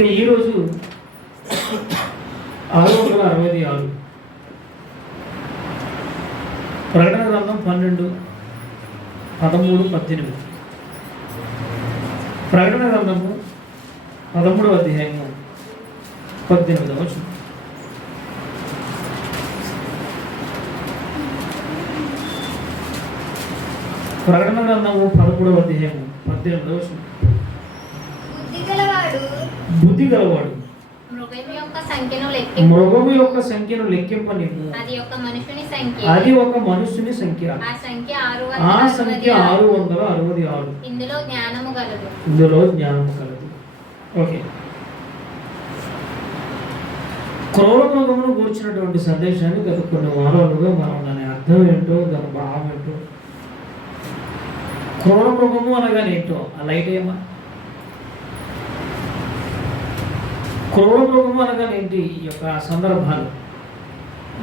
ఇక ఈరోజు 666 ప్రకటన గ్రంథం 12, 13, 18. ప్రకటన గ్రంథము 13వ అధ్యాయము 18వ వచనం. ప్రకటన గ్రంథము 13వ అధ్యాయము 18వ వచనం. బుద్ధి గలవాడు మృగము యొక్క సంఖ్యను లెక్కింపనివ్వు. అది ఒక మనుషుని సంఖ్య. ఆ సంఖ్య 666. ఇందులో జ్ఞానము కలదు. ఓకే. క్రూర మృగమును కూర్చున్నటువంటి సందేశాన్ని గత కొన్ని వారాలుగా మనం దాని అర్థం ఏంటో, దాని భావం ఏంటో, క్రూర మృగము అనగానే ఏంటో ఆ లైట్ ఏమా, క్రూర మృగము అనగానే ఏంటి, ఈ యొక్క సందర్భాలు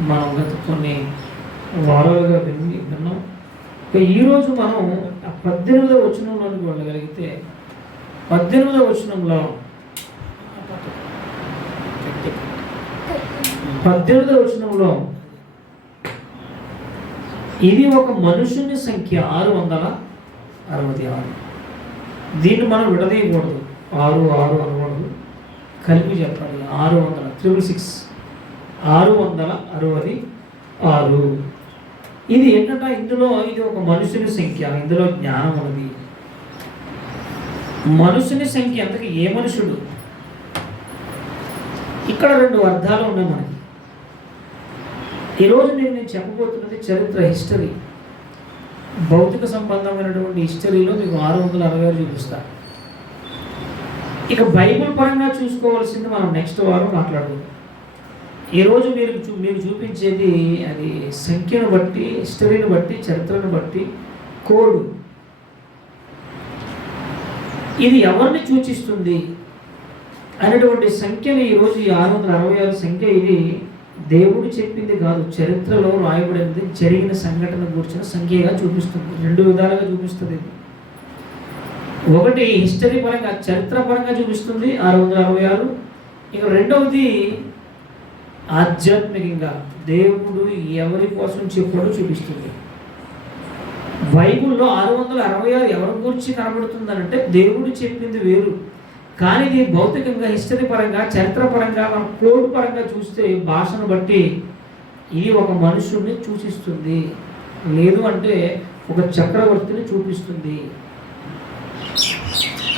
మనం గత కొన్ని వారాలుగా విన్నాం. ఈరోజు మనం 18వ వచనంలోనికి వెళ్ళగలిగితే 18వ వచనంలో 18వ వచనంలో ఇది ఒక మనుషుని సంఖ్య 666. దీన్ని మనం విడదీయకూడదు, 6 అనకూడదు, కలిపి చెప్పాలి. 666. ఇది ఏంటంటే ఇందులో ఇది ఒక మనుషుని సంఖ్య, ఇందులో జ్ఞానం ఉన్నది. మనుషుని సంఖ్య అంతకి ఏ మనుషుడు? ఇక్కడ 2 అర్థాలు ఉన్నాయి మనకి. ఈరోజు నేను చెప్పబోతున్నది చరిత్ర, హిస్టరీ, భౌతిక సంబంధమైనటువంటి హిస్టరీలో మీకు 666 చూపిస్తా. ఇక బైబిల్ పరంగా చూసుకోవాల్సింది మనం నెక్స్ట్ వారం మాట్లాడుకుందాం. ఈరోజు మీకు చూపించేది అది సంఖ్యను బట్టి, హిస్టరీని బట్టి, చరిత్రను బట్టి కోడ్. ఇది ఎవరిని సూచిస్తుంది అనేటువంటి సంఖ్యని ఈరోజు ఈ 666 సంఖ్య ఇది దేవుడు చెప్పింది కాదు, చరిత్రలో రాయబడింది, జరిగిన సంఘటన గురించిన సంఖ్యగా చూపిస్తుంది. 2 విధాలుగా చూపిస్తుంది. ఒకటి హిస్టరీ పరంగా, చరిత్ర పరంగా చూపిస్తుంది 666. ఇక రెండవది ఆధ్యాత్మికంగా దేవుడు ఎవరి కోసం చెప్పాడో చూపిస్తుంది. బైబిల్లో 666 ఎవరి గురించి కనబడుతుందనంటే దేవుడు చెప్పింది వేరు, కానీ ఇది భౌతికంగా, హిస్టరీ పరంగా, చరిత్ర పరంగా, మన కోడ్ పరంగా చూస్తే భాషను బట్టి ఇది ఒక మనుషుడిని సూచిస్తుంది, లేదు అంటే ఒక చక్రవర్తిని చూపిస్తుంది.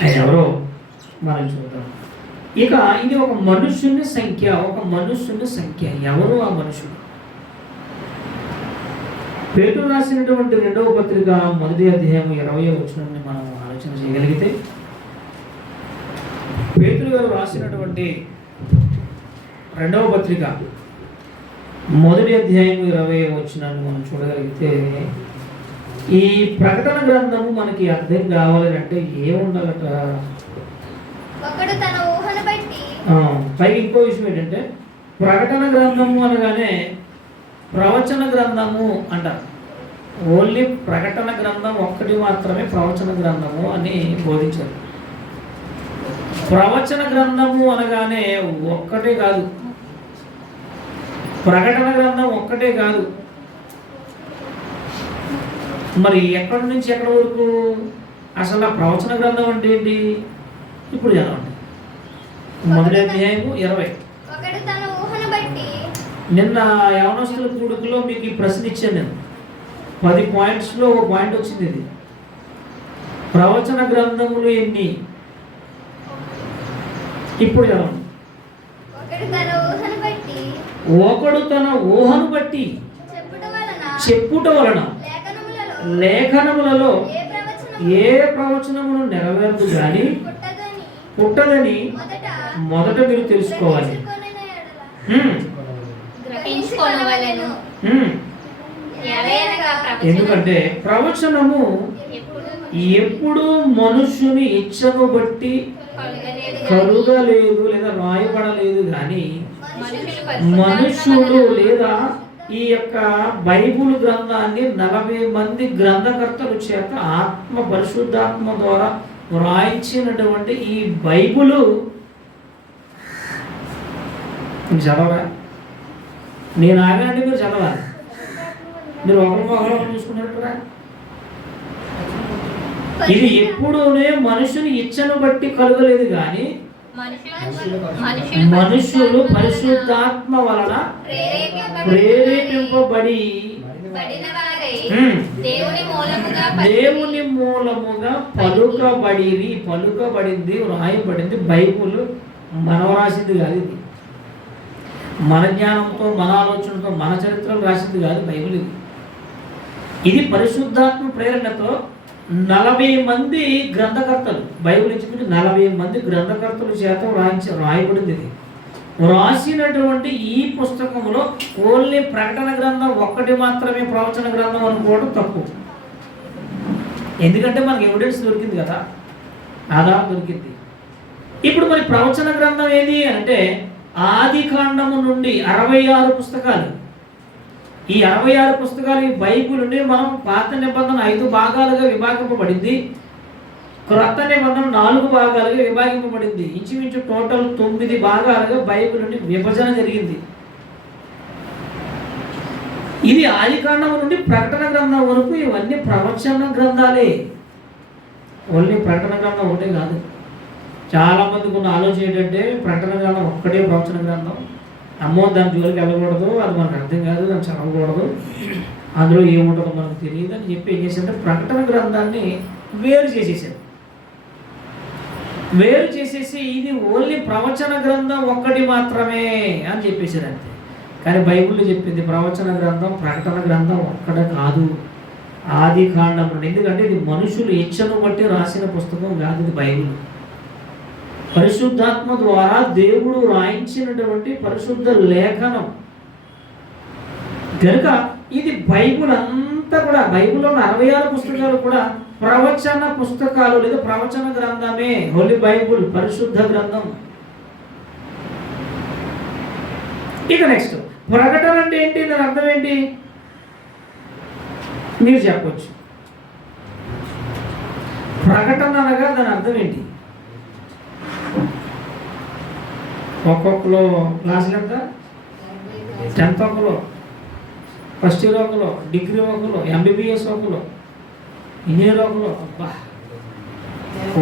ఆయన ఎవరో మనం చూద్దాం. ఇక ఇది ఒక మనుషుని సంఖ్య, ఎవరు ఆ మనుషుడు? పేతురు రాసినటువంటి 2వ పత్రిక 1వ అధ్యాయం 20వ వచనాన్ని మనం ఆలోచన చేయగలిగితే, పేతురు గారు రాసినటువంటి 2వ పత్రిక 1వ అధ్యాయం 20వ వచనాన్ని మనం చూడగలిగితే, ఈ ప్రకటన గ్రంథము మనకి అర్థం కావాలంటే ఏముండాలట? పైకి ఇంకో విషయం ఏంటంటే, ప్రకటన గ్రంథము అనగానే ప్రవచన గ్రంథము అంటారు. ఓన్లీ ప్రకటన గ్రంథం ఒక్కటి మాత్రమే ప్రవచన గ్రంథము అని బోధించారు. ప్రవచన గ్రంథము అనగానే ఒక్కటే కాదు, ప్రకటన గ్రంథం ఒక్కటే కాదు. మరి ఎక్కడి నుంచి ఎక్కడి వరకు అసలు ఆ ప్రవచన గ్రంథం అంటే ఏంటి? ఇప్పుడు చదవండి. 1వ అధ్యాయం 20. నిన్న యవనస్తుల కూడుకులో మీకు ఈ ప్రశ్న ఇచ్చాను నేను. 10 పాయింట్స్లో ఒక పాయింట్ వచ్చింది. ఇది ప్రవచన గ్రంథములు ఎన్ని? ఇప్పుడు చదవండి. ఒకడు తన ఊహను బట్టి చెప్పుట వలన లేఖనములలో ఏ ప్రవచనమును నెరవేరదు కానీ పుట్టదని మొదట మీరు తెలుసుకోవాలి. ఎందుకంటే ప్రవచనము ఎప్పుడు మనుషుని ఇచ్చను బట్టి కలుగలేదు లేదా రాయబడలేదు కానీ మనుషులు లేదా ఈ యొక్క బైబుల్ గ్రంథాన్ని 40 మంది గ్రంథకర్తల చేత పరిశుద్ధాత్మ ద్వారా వ్రాయించినటువంటి ఈ బైబులు మీరు చదవరా? నేను ఆగానంటే మీరు చదవాలి. మీరు ఒకరు చూసుకున్నట్టురా. ఇది ఎప్పుడూనే మనుషుని ఇచ్చను బట్టి కలగలేదు కానీ మనుషులు పరిశుద్ధాత్మ వలన ప్రేరేపింపబడి దేవుని మూలముగా పలుకబడింది, రాయబడింది. బైబుల్ మనం రాసింది కాదు. ఇది మన జ్ఞానంతో, మన ఆలోచనతో, మన చరిత్రలో రాసింది కాదు బైబిల్. ఇది పరిశుద్ధాత్మ ప్రేరణతో 40 మంది గ్రంథకర్తలు, బైబిల్ ఇచ్చి 40 మంది గ్రంథకర్తల చేత రాయబడింది. ఇది రాసినటువంటి ఈ పుస్తకంలో ఓన్లీ ప్రకటన గ్రంథం ఒక్కటి మాత్రమే ప్రవచన గ్రంథం అనుకోవడం తప్పు. ఎందుకంటే మనకు ఎవిడెన్స్ దొరికింది కదా, ఆధారం దొరికింది. ఇప్పుడు మరి ప్రవచన గ్రంథం ఏది అంటే ఆది కాండము నుండి 66 పుస్తకాలు. ఈ 66 పుస్తకాలు ఈ బైబిల్ నుండి మనం పాత నిబంధన 5 భాగాలుగా విభాగింపబడింది, క్రొత్త నిబంధన 4 భాగాలుగా విభాగింపబడింది. ఇంచుమించు టోటల్ 9 భాగాలుగా బైబిల్ నుండి విభజన జరిగింది. ఇది ఆది కాండము నుండి ప్రకటన గ్రంథం వరకు ఇవన్నీ ప్రవచన గ్రంథాలే. ఓన్లీ ప్రకటన గ్రంథం ఒకటే కాదు. చాలా మందికి ఉన్న ఆలోచన ఏంటంటే ప్రకటన గ్రంథం ఒక్కటే ప్రవచన గ్రంథం, అమ్మో దాని జోలికి వెళ్ళకూడదు, అది మనకు అర్థం కాదు, దాన్ని చదవకూడదు, అందులో ఏముంటుందో మనకు తెలియదు అని చెప్పి ఏం చేశారంటే ప్రకటన గ్రంథాన్ని వేరు చేసేసి ఇది ఓన్లీ ప్రవచన గ్రంథం ఒక్కటి మాత్రమే అని చెప్పేశారు అంతే. కానీ బైబిల్లో చెప్పింది ప్రవచన గ్రంథం, ప్రకటన గ్రంథం ఒక్కటే కాదు, ఆది కాండం. ఎందుకంటే ఇది మనుషులు ఇచ్చను బట్టి రాసిన పుస్తకం కాదు. ఇది బైబిల్ పరిశుద్ధాత్మ ద్వారా దేవుడు రాయించినటువంటి పరిశుద్ధ లేఖనం కనుక ఇది బైబిల్ అంతా కూడా, బైబిల్లో ఉన్న 66 పుస్తకాలు కూడా ప్రవచన పుస్తకాలు లేదా ప్రవచన గ్రంథమే. హోలీ బైబుల్ పరిశుద్ధ గ్రంథం. ఇక నెక్స్ట్ ప్రకటన అంటే ఏంటి, దాని అర్థం ఏంటి మీరు చెప్పొచ్చు. ప్రకటన అనగా దాని అర్థం ఏంటి? ఒక్కొక్కలో క్లాసులు ఎంత? 10th ఒకలో, ఫస్ట్ ఇయర్ ఒకలో, డిగ్రీ ఒకలో, MBBS ఒకలో, ఇంజనీర్ ఒకలో. అబ్బా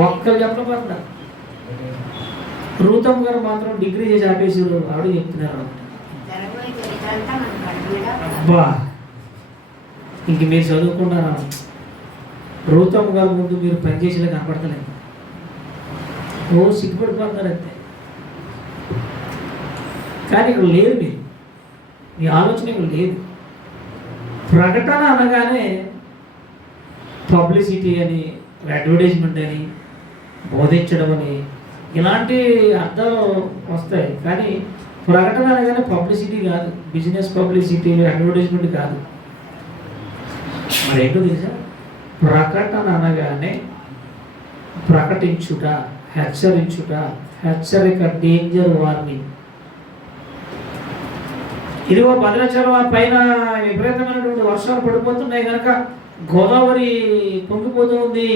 ఒక్కరు చెప్పలేకపోతున్నారు. రూతమ్ గారు మాత్రం డిగ్రీ చేసి ఆపేసారు, ఆవిడ చెప్తున్నారు. అబ్బా ఇంక మీరు చదువుకున్నారా? రూతమ్ గారు ముందు మీరు పనిచేసేలా కనపడతలేదు. సిగ్గుపడిపోతున్నారు అంతే. కానీ ఇక్కడ లేదు, మీ ఆలోచన ఇక్కడ లేదు. ప్రకటన అనగానే పబ్లిసిటీ అని, అడ్వర్టైజ్మెంట్ అని, బోధించడం అని ఇలాంటి అర్థాలు వస్తాయి. కానీ ప్రకటన అనగానే పబ్లిసిటీ కాదు, బిజినెస్ పబ్లిసిటీ, అడ్వర్టైజ్మెంట్ కాదు. మరి ఏంటో తెలుసా? ప్రకటన అనగానే ప్రకటించుట, హెచ్చరించుట, హెచ్చరిక, డేంజర్, వార్నింగ్. ఇదిగో భద్రాచలం పైన విపరీతమైనటువంటి వర్షాలు పడిపోతున్నాయి కనుక గోదావరి పొంగిపోతూ ఉంది,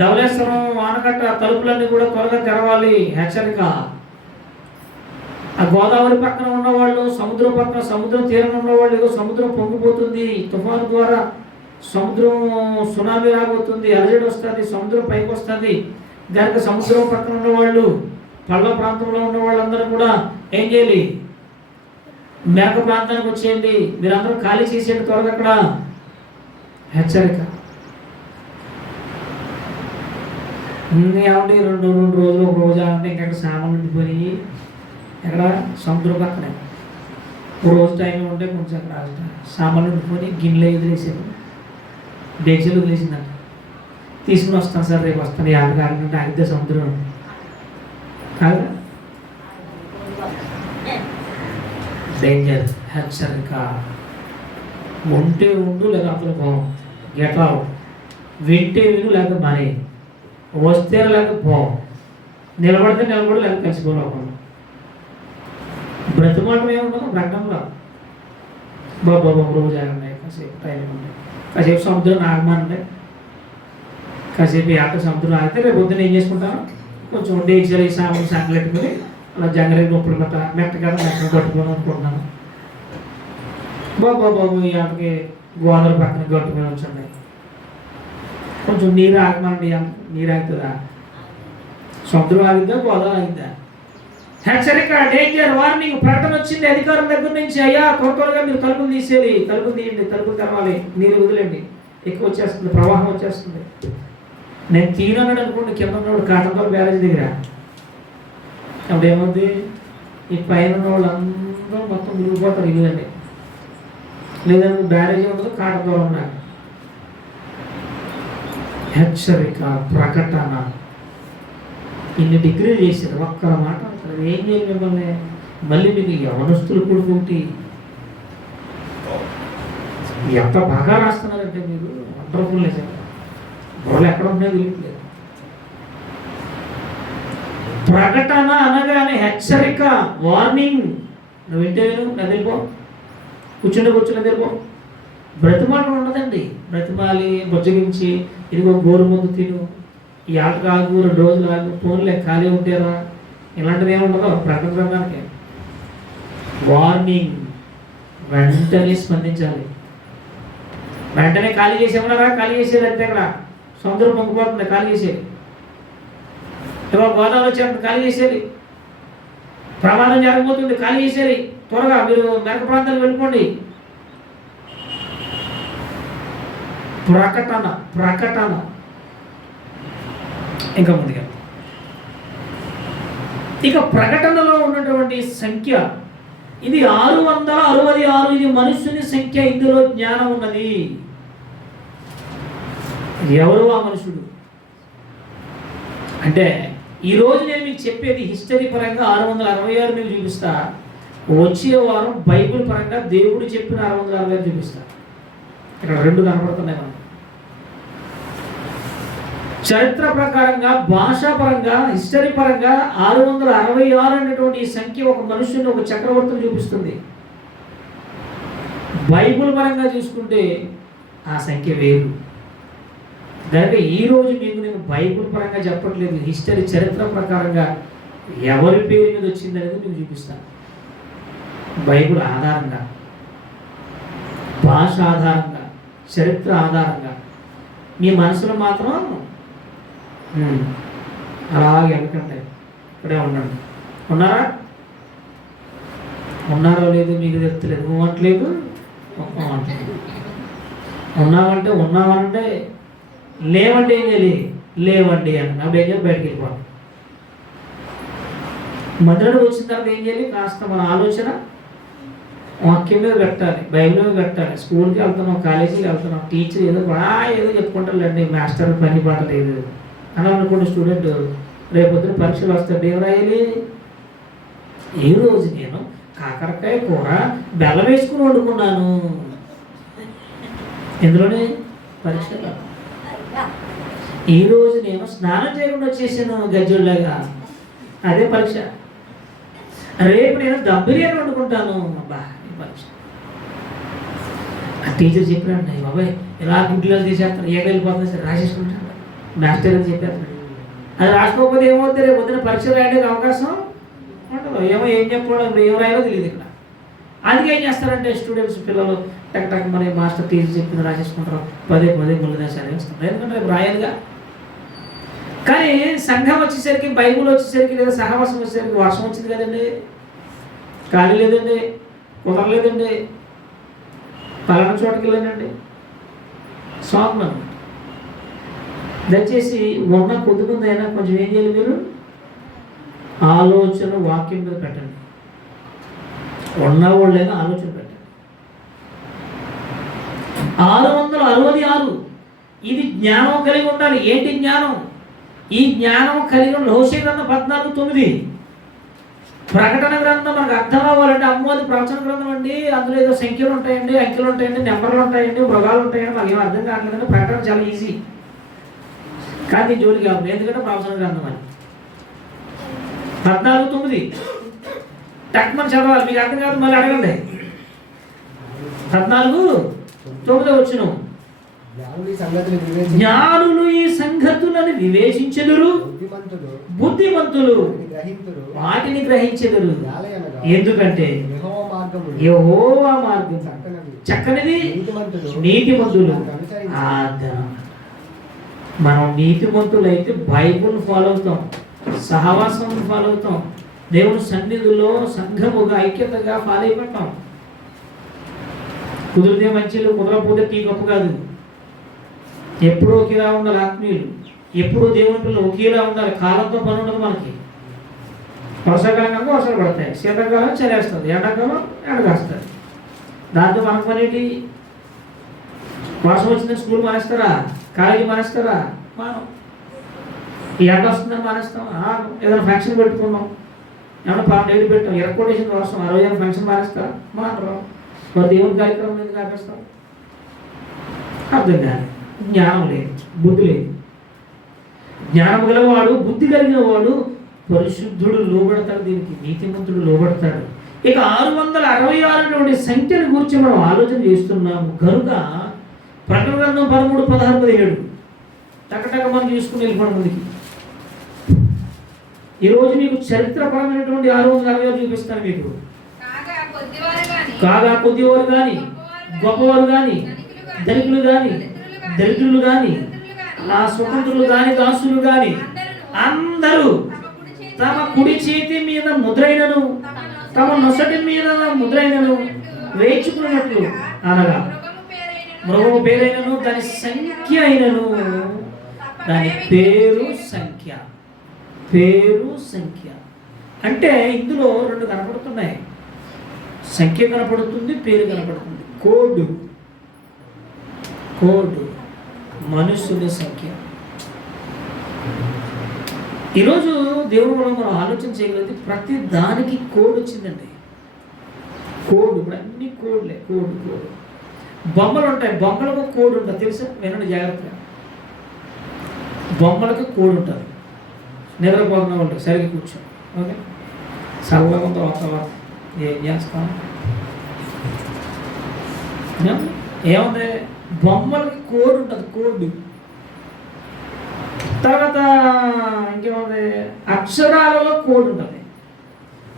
ధవళేశ్వరం ఆనకట్ట తలుపులన్నీ కూడా త్వరగా తెరవాలి, హెచ్చరిక. ఆ గోదావరి పక్కన ఉన్నవాళ్ళు, సముద్రం పక్కన, సముద్రం తీరంలో ఉన్నవాళ్ళు, ఇదిగో సముద్రం పొంగిపోతుంది, తుఫాను ద్వారా సముద్రం సునామీ రాబోతుంది, అలజడి వస్తుంది, సముద్రం పైకి వస్తుంది. దానికి సముద్రం పక్కన ఉన్నవాళ్ళు, పళ్ళ ప్రాంతంలో ఉన్న వాళ్ళందరూ కూడా ఏం చేయాలి? మేక ప్రాంతానికి వచ్చేయండి, మీరందరూ ఖాళీ చేసేయండి త్వరగా. అక్కడ హెచ్చరిక. ఏమంటే రెండు రోజులు, ఒక రోజు అంటే ఇంకా సామాన్లు ఉండిపోయి ఎక్కడ సముద్రం పక్కనే. ఒక రోజు టైం ఉంటే కొంచెం అక్కడ సామాన్లు ఉండిపోయి గిన్నెలు వదిలేసాను, డెక్సీలు వదిలేసిందంట. తీసుకుని వస్తాను సార్, రేపు వస్తాను, 50 గంటలు ఆగితే సముద్రం కాదు. డేంజర్, హెచ్చరిక. ఉంటే ఉండు, లేదా అసలు పోవం, గెట్ అవుట్. వింటే విను, లేక మనీ. వస్తే లేక పోవం, నిలబడితే నిలబడి, లేక కలిసిపోలేకుండా. బ్రతిమాటం ఏముండదు ప్రకటనలో. బాబా రోజు ఆగండి, కాసేపు టైం ఉంది, కాసేపు సముద్రం ఆగమానండి, కాసేపు ఆట సముద్రం ఆగితే రేపు పొద్దున్న ఏం చేసుకుంటాను, కొంచెం డేక్సీలు సాంగ్లు పెట్టుకుని అలా జంగలకి నొప్పులు గట్ట మెట్ట కదా మెట్టను కట్టుకొని అనుకుంటున్నాను. బాబు ఈ ఆటకి గోదావరి పక్కన కట్టుకొని వచ్చండి. కొంచెం నీరు ఆగమండి, నీరు ఆగుతుందా? సముద్రం ఆగిద్దా, గోదావరి ఆగిద్దా? హెచ్చరిక, డేంజర్, వార్నింగ్, ప్రకటన వచ్చింది అధికారం దగ్గర నుంచి. అయ్యా త్వరగా మీరు తలుపులు తీసేయాలి, తలుపులు తీయండి, తలుపులు తెరవాలి, నీరు వదిలేండి, ఎక్కువ వచ్చేస్తుంది, ప్రవాహం వచ్చేస్తుంది. నేను తీరన్నాడు అనుకోండి, కింద ఉన్నవాడు కాటంపల్లి బ్యారేజ్ దగ్గర. అప్పుడు ఏమవుతుంది? ఈ పైన ఉన్న వాళ్ళందరూ మొత్తం మునిగిపోతారు ఇల్లండి. లేదంటే బ్యారేజ్ ఉండదు, కాటంపల్లి ఉన్నారు. హెచ్చరిక, ప్రకటన, ఇన్ని డిగ్రీలు చేశారు, ఒక్క మాట అసలు ఏం చేయాలి మిమ్మల్ని? మళ్ళీ మీకు యవనస్తులు కొడుకుంటే ఎంత బాగా రాస్తున్నారంటే మీరు వండర్ఫుల్ నిజంగా. వాళ్ళు ఎక్కడ ఉన్నాయో తెలియట్లేదు. ప్రకటన అనగానే హెచ్చరిక, వార్నింగ్. నువ్వు వింటే విను, నదిలిపో, కూర్చుని నదిలిపో. బ్రతిమాట ఉండదండి. బ్రతిమాలి బుజ్జగించి ఇదిగో గోరు ముందు తిను, ఈ ఆటకు ఆగు, 2 రోజులు ఆగు, ఫోన్లే ఖాళీ ఉంటారా, ఇలాంటిది ఏమి ఉండదు. ప్రకటించడానికి వార్నింగ్, వెంటనే స్పందించాలి. వెంటనే ఖాళీ చేసేమన్నారా? ఖాళీ చేసేది అంతే. ఇక్కడ సముద్రం పొంగిపోతుంది, ఖాళీ చేసేది. ఇవాళ గోదావరి వచ్చేది, ఖాళీ చేసేది. ప్రమాదం జరగబోతుంది, ఖాళీ చేసేది. త్వరగా మీరు మెరక ప్రాంతాలకు వెళ్ళిపోండి. ప్రకటన ఇంకా ముందుగా ఇక ప్రకటనలో ఉన్నటువంటి సంఖ్య ఇది 666. ఇది మనుషుని సంఖ్య. ఇందులో జ్ఞానం ఉన్నది. ఎవరు ఆ మనుషుడు అంటే, ఈరోజు నేను మీకు చెప్పేది హిస్టరీ పరంగా 666 మీకు చూపిస్తా. వచ్చే వారం బైబిల్ పరంగా దేవుడు చెప్పిన 666 చూపిస్తా. ఇక్కడ 2 కనపడుతున్నాయి మనం. చరిత్ర ప్రకారంగా, భాషాపరంగా, హిస్టరీ పరంగా 666 అనేటువంటి ఈ సంఖ్య ఒక మనుషుని, ఒక చక్రవర్తిని చూపిస్తుంది. బైబిల్ పరంగా చూసుకుంటే ఆ సంఖ్య వేరు. కనుక ఈరోజు మీకు నేను బైబిల్ పరంగా చెప్పట్లేదు, హిస్టరీ చరిత్ర ప్రకారంగా ఎవరి పేరు మీద వచ్చిందనేది మీకు చూపిస్తాను. బైబిల్ ఆధారంగా, భాష ఆధారంగా, చరిత్ర ఆధారంగా. మీ మనసులో మాత్రం అలాగే వెళ్ళకండి, ఇక్కడే ఉండండి. ఉన్నారో లేదు మీకు తెలుస్తలేదు. అనట్లేదు, ఉన్నామంటే లేవండి, ఏం చేయాలి? లేవండి అని అప్పుడు ఏం చేయాలి? బయటకు వెళ్ళిపోవాలి. మందిరానికి వచ్చిన తర్వాత ఏం చేయాలి? కాస్త మన ఆలోచన వాక్యం మీద పెట్టాలి, బైబిల్ మీద పెట్టాలి. స్కూల్కి వెళ్తున్నాం, కాలేజీకి వెళ్తున్నాం, టీచర్ ఏదో చెప్పుకుంటారులేండి, మాస్టర్ పని పాట లేదు అని అనుకున్న స్టూడెంట్ రేపొద్దున పరీక్షలు వస్తాడు. ఏం రాయాలి? ఈరోజు నేను కాకరకాయ కూర బెల్లం వేసుకుని వండుకున్నాను. ఇందులోనే పరీక్ష. ఈరోజు నేను స్నానం చేయకుండా వచ్చేసాను గజ్జుల్లాగా, అదే పరీక్ష. రేపు నేను దమ్ బిర్యానీ వండుకుంటాను, అబ్బా పరీక్ష. ఆ టీచర్ చెప్పినాడు, బాబాయ్ ఇలా గుడ్లో తీసేస్తాను, ఏం వెళ్ళిపోతుంది సరే రాసేసుకుంటాను, మాస్టర్ అని చెప్పారు. అది రాసుకోకపోతే ఏమవుతుంది? రేపు పొద్దున పరీక్ష రాయడానికి అవకాశం ఉండదు. ఏం చెప్పడం, ఏం రాయాలో తెలియదు ఇక్కడ. అందుకే ఏం చేస్తారంటే స్టూడెంట్స్, పిల్లలు టక్ మరి మాస్టర్ టీచర్ చెప్పింది రాసేసుకుంటారు, పదే ముళ్ళు దేశాలు వేస్తుంటారు. ఎందుకంటే రేపు రాయాలిగా. కానీ సంఘం వచ్చేసరికి, బైబుల్ వచ్చేసరికి, లేదా సహవాసం వచ్చేసరికి వర్షం వచ్చింది కదండి, ఖాళీ లేదండి, కుదరలేదండి, పలానా చోటకి వెళ్ళానండి, సాంగ్ అనమాట. దయచేసి ఉన్న కొద్దిమంది అయినా కొంచెం ఏం చేయాలి? మీరు ఆలోచన వాక్యం మీద పెట్టండి. ఉన్నవాళ్ళైనా ఆలోచన పెట్టండి. 666 ఇది జ్ఞానం కలిగి ఉండాలి. ఏంటి జ్ఞానం? ఈ జ్ఞానం కలిగి ఉన్న హోషే గ్రంథం 14:9. ప్రకటన గ్రంథం మనకు అర్థం అవ్వాలంటే, అమ్మోది ప్రవచన గ్రంథం అండి, అందులో ఏదో సంఖ్యలు ఉంటాయండి, అంకెలు ఉంటాయండి, నెంబర్లు ఉంటాయండి, మృగాలు ఉంటాయండి, మాకు ఏం అర్థం కావట్లేదండి. ప్రకటన చాలా ఈజీ, కానీ జోలికి కావాలి. ఎందుకంటే ప్రవచన గ్రంథం అని 14:9 టక్మని చదవాలి. మీకు అర్థం కాదు, మళ్ళీ అడగండి. 14:9 వచ్చును. జ్ఞానులు ఈ సంగతులను వివేచించెదరు, బుద్ధిమంతులు వాటిని గ్రహించెదరు. ఎందుకంటే యెహోవా మార్గం చక్కనిది, నీతిమంతులు మనం నీతిమంతులైతే బైబుల్ ఫాలో అవుతాం, సహవాసం ఫాలో అవుతాం, దేవుని సన్నిధిలో సంఘముగా ఐక్యతగా ఫాలో అయిపోతాం. కుదిరితే మంచిలు, కుదరకపోతే టీ గొప్ప కాదు. ఎప్పుడూ ఒకేలా ఉండాలి ఆత్మీయులు, ఎప్పుడూ దేవుని పిల్లలు ఒకేలా ఉండాలి. కాలంతో పని ఉండదు మనకి. వర్షాకాలం కనుక వర్షాలు పడతాయి, శీతాకాలం చలేస్తుంది, ఎండాకాలం ఎండగాస్తుంది. దాంతో మనకు పనేంటి? వర్షం వచ్చిందని స్కూల్ మానేస్తారా? కాలేజీ మానేస్తారా? మనం ఈ ఎండ వస్తుందని మానేస్తాం. ఏదైనా ఫంక్షన్ పెట్టుకున్నాం, ఏమన్నా డేట్ పెట్టాం, ఎరకోటేషన్ వర్షం, 60 ఫంక్షన్ మానేస్తారా? మానరు. మరి దేవుని కార్యక్రమం ఎందుకు ఆపేస్తాం? అర్థం కాదు. జ్ఞానం లేదు, బుద్ధి లేదు. జ్ఞానం గలవాడు, బుద్ధి కలిగిన వాడు పరిశుద్ధుడు లోబడతాడు, దీనికి నీతిమంతుడు లోబడతాడు. ఇక 666 సంఖ్యను గురించి మనం ఆలోచన చేస్తున్నాము కనుక ప్రకటన గ్రంథం 13, 16, 17 టకటక మనం చూసుకుని వెళ్ళిపోవడం ముందుకి. ఈరోజు మీకు చరిత్రపరమైనటువంటి 666 చూపిస్తాను మీకు. కాగా కొద్దివారు కానీ, గొప్పవారు కానీ, ధనికులు కానీ, దరిద్రులు కానీ, ఆ స్వతంత్రులు కానీ, దాసులు కానీ అందరూ తమ కుడి చేతి మీద ముద్రైనను, తమ నొసటి మీద ముద్రైనను వేచుకున్నట్లు, అనగా మృగము పేరైనను, దాని సంఖ్య అయినను, దాని పేరు సంఖ్య. పేరు సంఖ్య అంటే ఇందులో 2 కనపడుతున్నాయి. సంఖ్య కనపడుతుంది, పేరు కనపడుతుంది. కోడ్, కోడ్ మనుషుల సంఖ్య. ఈరోజు దేవుడు మనం ఆలోచన చేయగలిగితే ప్రతి దానికి కోడ్ వచ్చిందండి. కోడ్, ఇప్పుడు అన్ని కోడ్లే. కోడ్ కోడ్ బొమ్మలు ఉంటాయి, బొమ్మలకు కోడ్ ఉంటుంది తెలుసా? వినండి జాగ్రత్తగా. బొమ్మలకు కోడ్ ఉంటుంది. నిద్రపోతున్నా ఉంటుంది, సరిగ్గా కూర్చో. ఓకే, చల్లగా తర్వాత ఏం చేస్తాం? ఏముంది? బొమ్మలకి కోడ్ ఉంటుంది, కోడ్. తర్వాత ఇంకేముంది? అక్షరాలలో కోడ్ ఉంటుంది,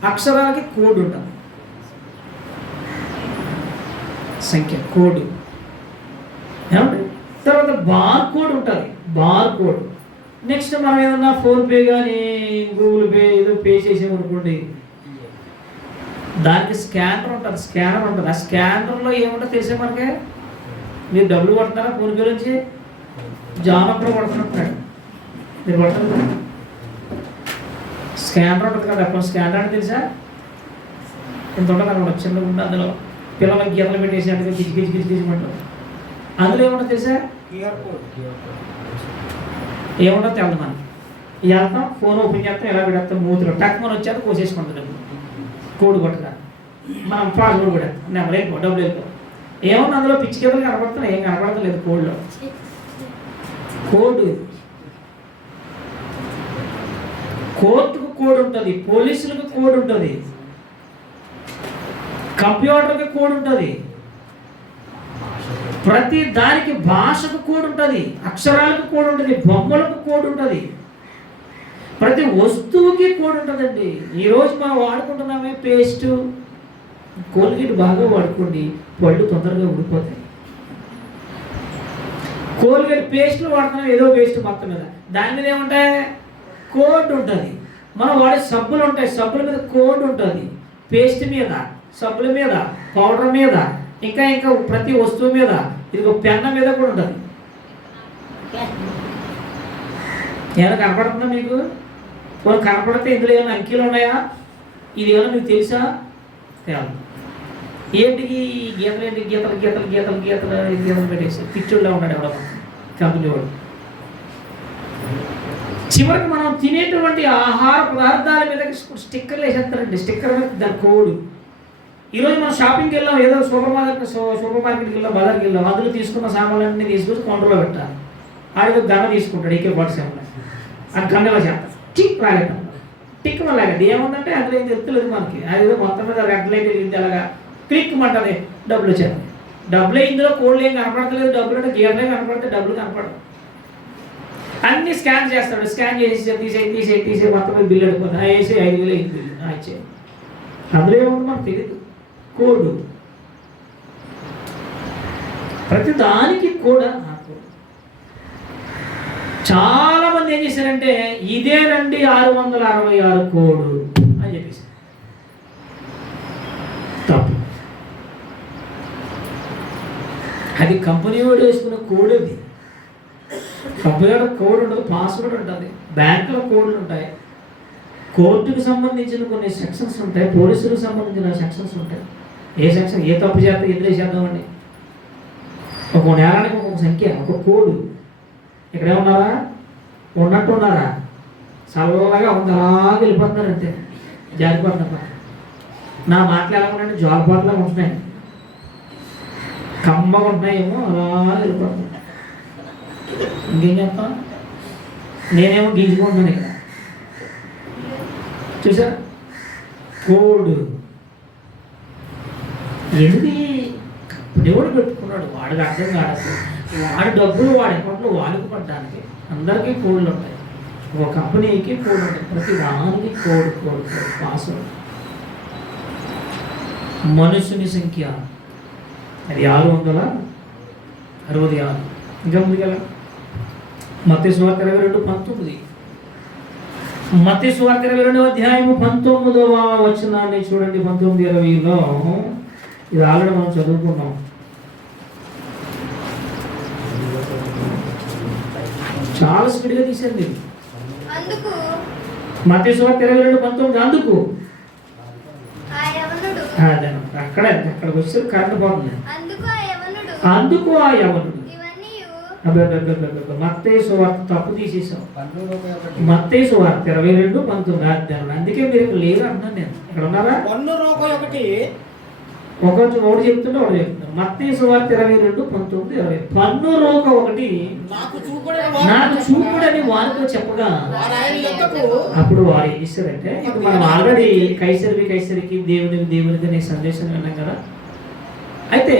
అక్షరాలకి కోడ్ ఉంటుంది. సంఖ్య కోడ్ ఏమండి? తర్వాత బార్ కోడ్ ఉంటుంది, బార్ కోడ్. నెక్స్ట్ మనం ఏదన్నా ఫోన్పే కానీ గూగుల్ పే ఏదో పే చేసామనుకోండి, దానికి స్కానర్ ఉంటుంది, స్కానర్ ఉంటుంది. ఆ స్కానర్లో ఏముంటుందో తెలిసే మనకి? మీరు డబ్బులు పడుతున్నారా ఫోన్పే నుంచి? జానప్పుడు పడుతున్నట్టు మీరు పడుతుంది. స్కానర్ ఉంటుంది కదా, అప్పుడు స్కానర్ అంటే తెలుసా? ఇంత ఉంటుంది అన్నమాట, చిన్నగా ఉంటుంది. అందులో పిల్లలకి గీతలు పెట్టేసి అంటే గిజి గిజి గిజి గిజి ఉంటుంది. అందులో ఏముంటుంది తెలుసా? ఏముంటుందో తెలదు మనకి. వెళ్తాం, ఫోన్ ఓపెన్ చేస్తాం, ఎలా పెడతాం, మూతులు టక్మని వచ్చాక కోసేసుకుంటుంది కోడ్ కొట్టగా. మనం పాస్వర్డ్ కూడా నెంబర్ వెళ్ళిపో, డబ్బులు వెళ్ళిపో. ఏమన్నా అందులో పిచ్చి గీతలు కనపడుతున్నాయి? ఏం కనపడతలేదు కోడ్లో. కోడ్, కోర్టుకు కోడ్ ఉంటుంది, పోలీసులకు కోడ్ ఉంటుంది, కంప్యూటర్కి కోడ్ ఉంటుంది, ప్రతి దానికి భాషకు కోడ్ ఉంటుంది, అక్షరాలకు కోడ్ ఉంటుంది, బొమ్మలకు కోడ్ ఉంటుంది, ప్రతి వస్తువుకి కోడ్ ఉంటుందండి. ఈరోజు మనం వాడుకుంటున్నామే పేస్ట్, కోల్గేట్ బాగా వాడుకోండి, పళ్ళు తొందరగా ఊడిపోతాయి. కోల్గేట్ పేస్ట్లు వాడుతున్నాం, ఏదో పేస్ట్ మొత్తం మీద, దాని మీద ఏముంటాయి? కోడ్ ఉంటుంది. మనం వాడే సబ్బులు ఉంటాయి, సబ్బుల మీద కోడ్ ఉంటుంది, పేస్ట్ మీద, సబ్బుల మీద, పౌడర్ మీద, ఇంకా ఇంకా ప్రతి వస్తువు మీద, ఇది పెన్న మీద కూడా ఉంటుంది. ఏమైనా కనపడుతుందా మీకు? వాళ్ళు కనపడితే ఇందులో ఏమైనా అంకెలు ఉన్నాయా? ఇది ఏమైనా మీకు తెలుసా? తేవాలి. ఏంటికి గీతలు, ఏంటి గీతలు గీతలు గీతలు గీతలు గీతలు పెట్టేసి పిచ్చోళ్ళ ఉన్నాడు ఎవడో కంపెనీ వాడు. చివరికి మనం తినేటువంటి ఆహార పదార్థాల మీద స్టిక్కర్లు వేసేస్తారండి. స్టిక్కర్ మీద దాని కోడ్. ఈరోజు మనం షాపింగ్కి వెళ్ళాం, ఏదో సూపర్ మార్కెట్కి వెళ్ళాం, బజార్కి వెళ్ళాం, అందులో తీసుకున్న సామాన్లన్నీ తీసుకొచ్చి కౌంటర్లో పెట్టాలి. ఆడికి గంట తీసుకుంటాడు, AK-47 అది గంటలో చేస్తాడు, టిక్ రాగేస్తాం, టిక్ మళ్ళీ ఏముందంటే అందులో ఏం తెలుస్తలేదు మనకి. అది ఏదో మొత్తం మీద రెడ్ లైట్ వెలిగింది, అలాగా క్లిక్ మంటది, డబ్బులు వచ్చారు. డబ్బులే ఇందులో కోడ్లు ఏం కనపడతలేదు, డబ్బులు అంటే గీతలే కనపడితే డబ్బులు కనపడవు. అన్ని స్కాన్ చేస్తాడు, స్కాన్ చేసి తీసే మొత్తం బిల్లు అడిపోతుంది, వేసి 5,000 అయింది బిల్లు ఇచ్చేది. అందులో ఏముంది మనకు తెలియదు. కోడ్ ప్రతి దానికి కూడా చాలా మంది ఏం చేశారంటే ఇదేనండి 666 కోడ్ అని చెప్పేసి. తప్పు. అది కంపెనీ వాడు వేసుకున్న కోడ్. అది కంపెనీ వాడు కోడ్ ఉండదు, పాస్వర్డ్ ఉంటుంది, బ్యాంకులో కోడ్లు ఉంటాయి, కోర్టుకు సంబంధించిన కొన్ని సెక్షన్స్ ఉంటాయి, పోలీసులకు సంబంధించిన సెక్షన్స్ ఉంటాయి. ఏ సెక్షన్ ఏ తప్పు చేస్తే ఎందుకు చేద్దామండి. ఒక నేరానికి ఒక సంఖ్య, ఒక కోడ్. ఇక్కడే ఉన్నారా, ఉన్నట్టు ఉన్నారా, చల్లగా ఉంది, అలాగే వెళ్ళిపోతున్నారు అంతే, జారిపోతున్నారు. నా మాటలు ఎలా ఉన్నాయంటే జోలపాటలాగా ఉంటున్నాయి, కమ్మగా ఉంటున్నాయేమో, అలా వెళ్ళిపోతున్నాయి. ఇంకేం చెప్తాం, నేనేమో గీచుకుంటున్నాను ఇక్కడ. చూసారా కోడ్ ఎందుకు దేవుడు పెట్టుకున్నాడు, వాడికి అర్థం కాదు. వాడి డబ్బులు వాడి అకౌంట్లో వాడికి పడ్డానికి అందరికీ కోడ్లు ఉంటాయి. ఒక కంపెనీకి కోడ్ ఉంటుంది, ప్రతి దానికి కోడ్ పాస్వర్డ్. మనుషుని సంఖ్య అది 666. ఇంకా ఉంది కదా మత్తయి సువార్త 22:19. మత్తయి సువార్త 22:19 వచనాన్ని చూడండి. 19:20లో ఇది ఆల్రెడీ మనం చదువుకున్నాం. చాలా స్పీడ్గా తీసేది. మత్తయి సువార్త 22:19 అందుకు అక్కడికి వచ్చి కరెంట్ బాగుంది. అందుకు ఆ యవనుడు మత్తయి సువార్త తప్పు తీసేసాం. మత్తయి సువార్త 22:19. అందుకే మీరు లేరు అంటున్నాను నేను. ఇక్కడ ఉన్నారా? ఒకటి చెప్తుంటే ఒకటి చెప్తున్నారు. మత్తయి సువార్త 22:19-20. పన్ను రోక ఒకటి నాకు చూపుడని వారితో చెప్పగా అప్పుడు వారు ఏం చేశారంటే, మనం ఆల్రెడీ కైసరికి దేవునికి అనే సందేశం విన్నాం కదా. అయితే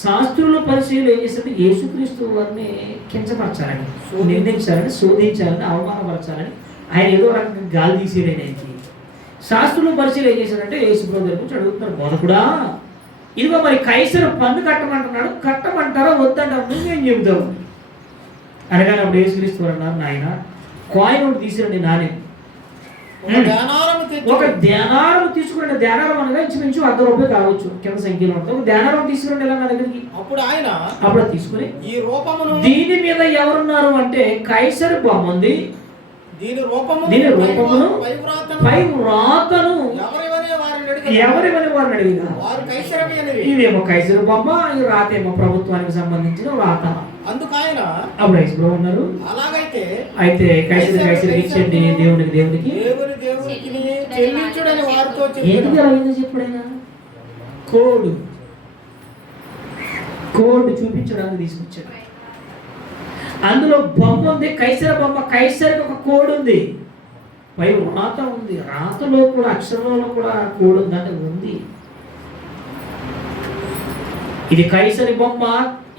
శాస్త్రులు పరిశీలన ఏం చేశారంటే యేసుక్రీస్తు వారిని కించపరచాలని, నిందించాలని, శోధించాలని, అవమానపరచాలని ఆయన ఏదో రకంగా గాలి తీసేయడం ఆయనకి. శాస్త్రులు పరిశీలన ఏం చేశారంటే యేసుప్రభు దగ్గర నుంచి అడుగుతున్నారు, బోధకుడా ఇదిగో మరి కైసరు పన్ను కట్టమంటున్నాడు, కట్టమంటారా వద్దంటారు, నువ్వేం చెబుతావు అనగానే అప్పుడు యేసుక్రీస్తు వారు అన్నారు, నాయన కాయిన్ ఒకటి తీసిరండి నానే. ఒక ధ్యానారం తీసుకురండి. ధ్యానారం అనగా ఇంచుమించు ₹100 కావచ్చు, కింద సంఖ్యలో ఉంటుంది. ఒక ధ్యానారం తీసుకురండి ఇలా నా దగ్గరికి. అప్పుడు తీసుకుని ఈ రూపమును దీని మీద ఎవరున్నారు అంటే కైసరు బొమ్మ ఉంది, దీని రూపమును పై వ్రాతను ఎవరివని వారిని అడిగినా ఇదేమో కైసరు బొమ్మ, ఈ రాత ఏమో ప్రభుత్వానికి సంబంధించిన రాత. అప్పుడు యేసుప్రభు అన్నారు, అయితే కైసరికి ఇచ్చండి, దేవునికి ఏంటి అయిందో చెప్పుడైనా కోడ్ చూపించడానికి తీసుకొచ్చాడు. అందులో బొమ్మ ఉంది, కైసర బొమ్మ. కైసరికి ఒక కోడ్ ఉంది, పై రాత ఉంది. రాతలో కూడా అక్షరంలో కూడా కోడ్ ఉందంటే ఉంది. ఇది కైసరి బొమ్మ,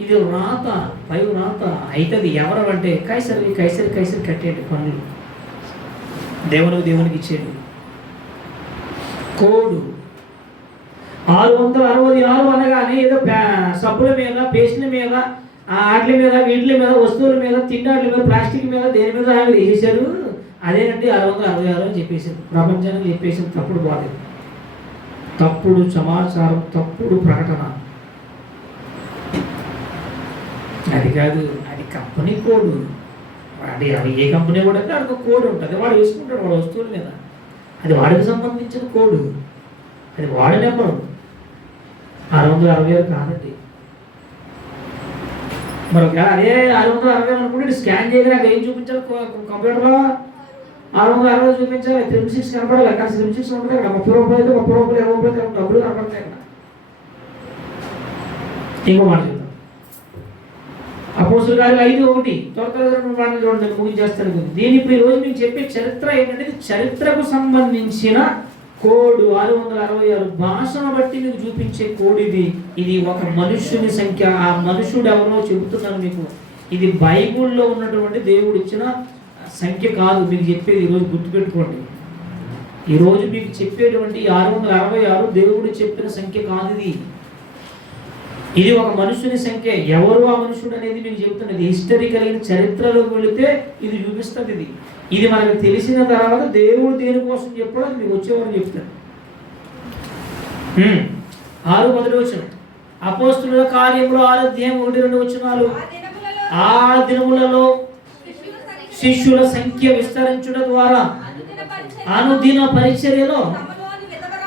ఇది రాత, పై రాత. అయితే అది ఎవరు అంటే కైసరి కట్టేయండి పనులు, దేవునికి ఇచ్చేది. కోడ్ 666 అనగానే ఏదో సబ్బుల మీద, పేస్ట్ల మీద, వాటి మీద, వీటి మీద, వస్తువుల మీద, తిండాట్ల మీద, ప్లాస్టిక్ మీద, దేని మీద వేసేసారు. అదేనండి 666 అని చెప్పేసారు. ప్రపంచానికి చెప్పేసారు. తప్పుడు బాధ, తప్పుడు సమాచారం, తప్పుడు ప్రకటన. అది కాదు, అది కంపెనీ కోడ్. అది ఏ కంపెనీ కూడా అయితే అక్కడ కోడ్ ఉంటుంది, వాడు వేసుకుంటాడు వాడు వస్తువుల మీద. అది వాడికి సంబంధించిన కోడ్, అది వాడి నెంబరు. 666 కాదండి. మరి అదే 660 అనుకుంటే స్కాన్ చేయగా నాకు ఏం చూపించాలి కంప్యూటర్లో? 660 చూపించాలి, 36 కనపడాలి. కానీ 36 ఉంటుంది అక్కడ. ₹30 అయితే ₹30, ₹20 డబ్బులు కనపడతాయి అక్కడ. ఇంకో మాట చూద్దాం. అపోస్తుల కార్యాలు 5:1. త్వరగా 2 మాటలు చూడండి, ముగించేస్తాను. దీని ఇప్పుడు ఈరోజు మీకు చెప్పే చరిత్ర ఏంటంటే చరిత్రకు సంబంధించిన కోడ్ 666 భాషను బట్టి మీకు చూపించే కోడ్ ఇది. ఇది ఒక మనుష్యుని సంఖ్య. ఆ మనుషుడు ఎవరో చెబుతున్నాను మీకు. ఇది బైబుల్లో ఉన్నటువంటి దేవుడు ఇచ్చిన సంఖ్య కాదు మీకు చెప్పేది. ఈరోజు గుర్తుపెట్టుకోండి. ఈరోజు మీకు చెప్పేటువంటి 666 దేవుడు చెప్పిన సంఖ్య కాదు ఇది. ఇది ఒక మనుషుని సంఖ్య. ఎవరు ఆ మనుషుడు అనేది మీకు చెబుతున్నది. హిస్టరీ కలిగిన చరిత్రలోకి వెళితే ఇది చూపిస్తుంది. ఇది మనకు తెలిసిన తర్వాత దేవుడు దేనికోసం చెప్పాడో అది మీకు వచ్చేవారు చెప్తారు. 6:10 అపోస్తుల కార్యములు 6:1-2 ఆ దినములలో శిష్యుల సంఖ్య విస్తరించడం ద్వారా అనుదిన పరిచర్యలో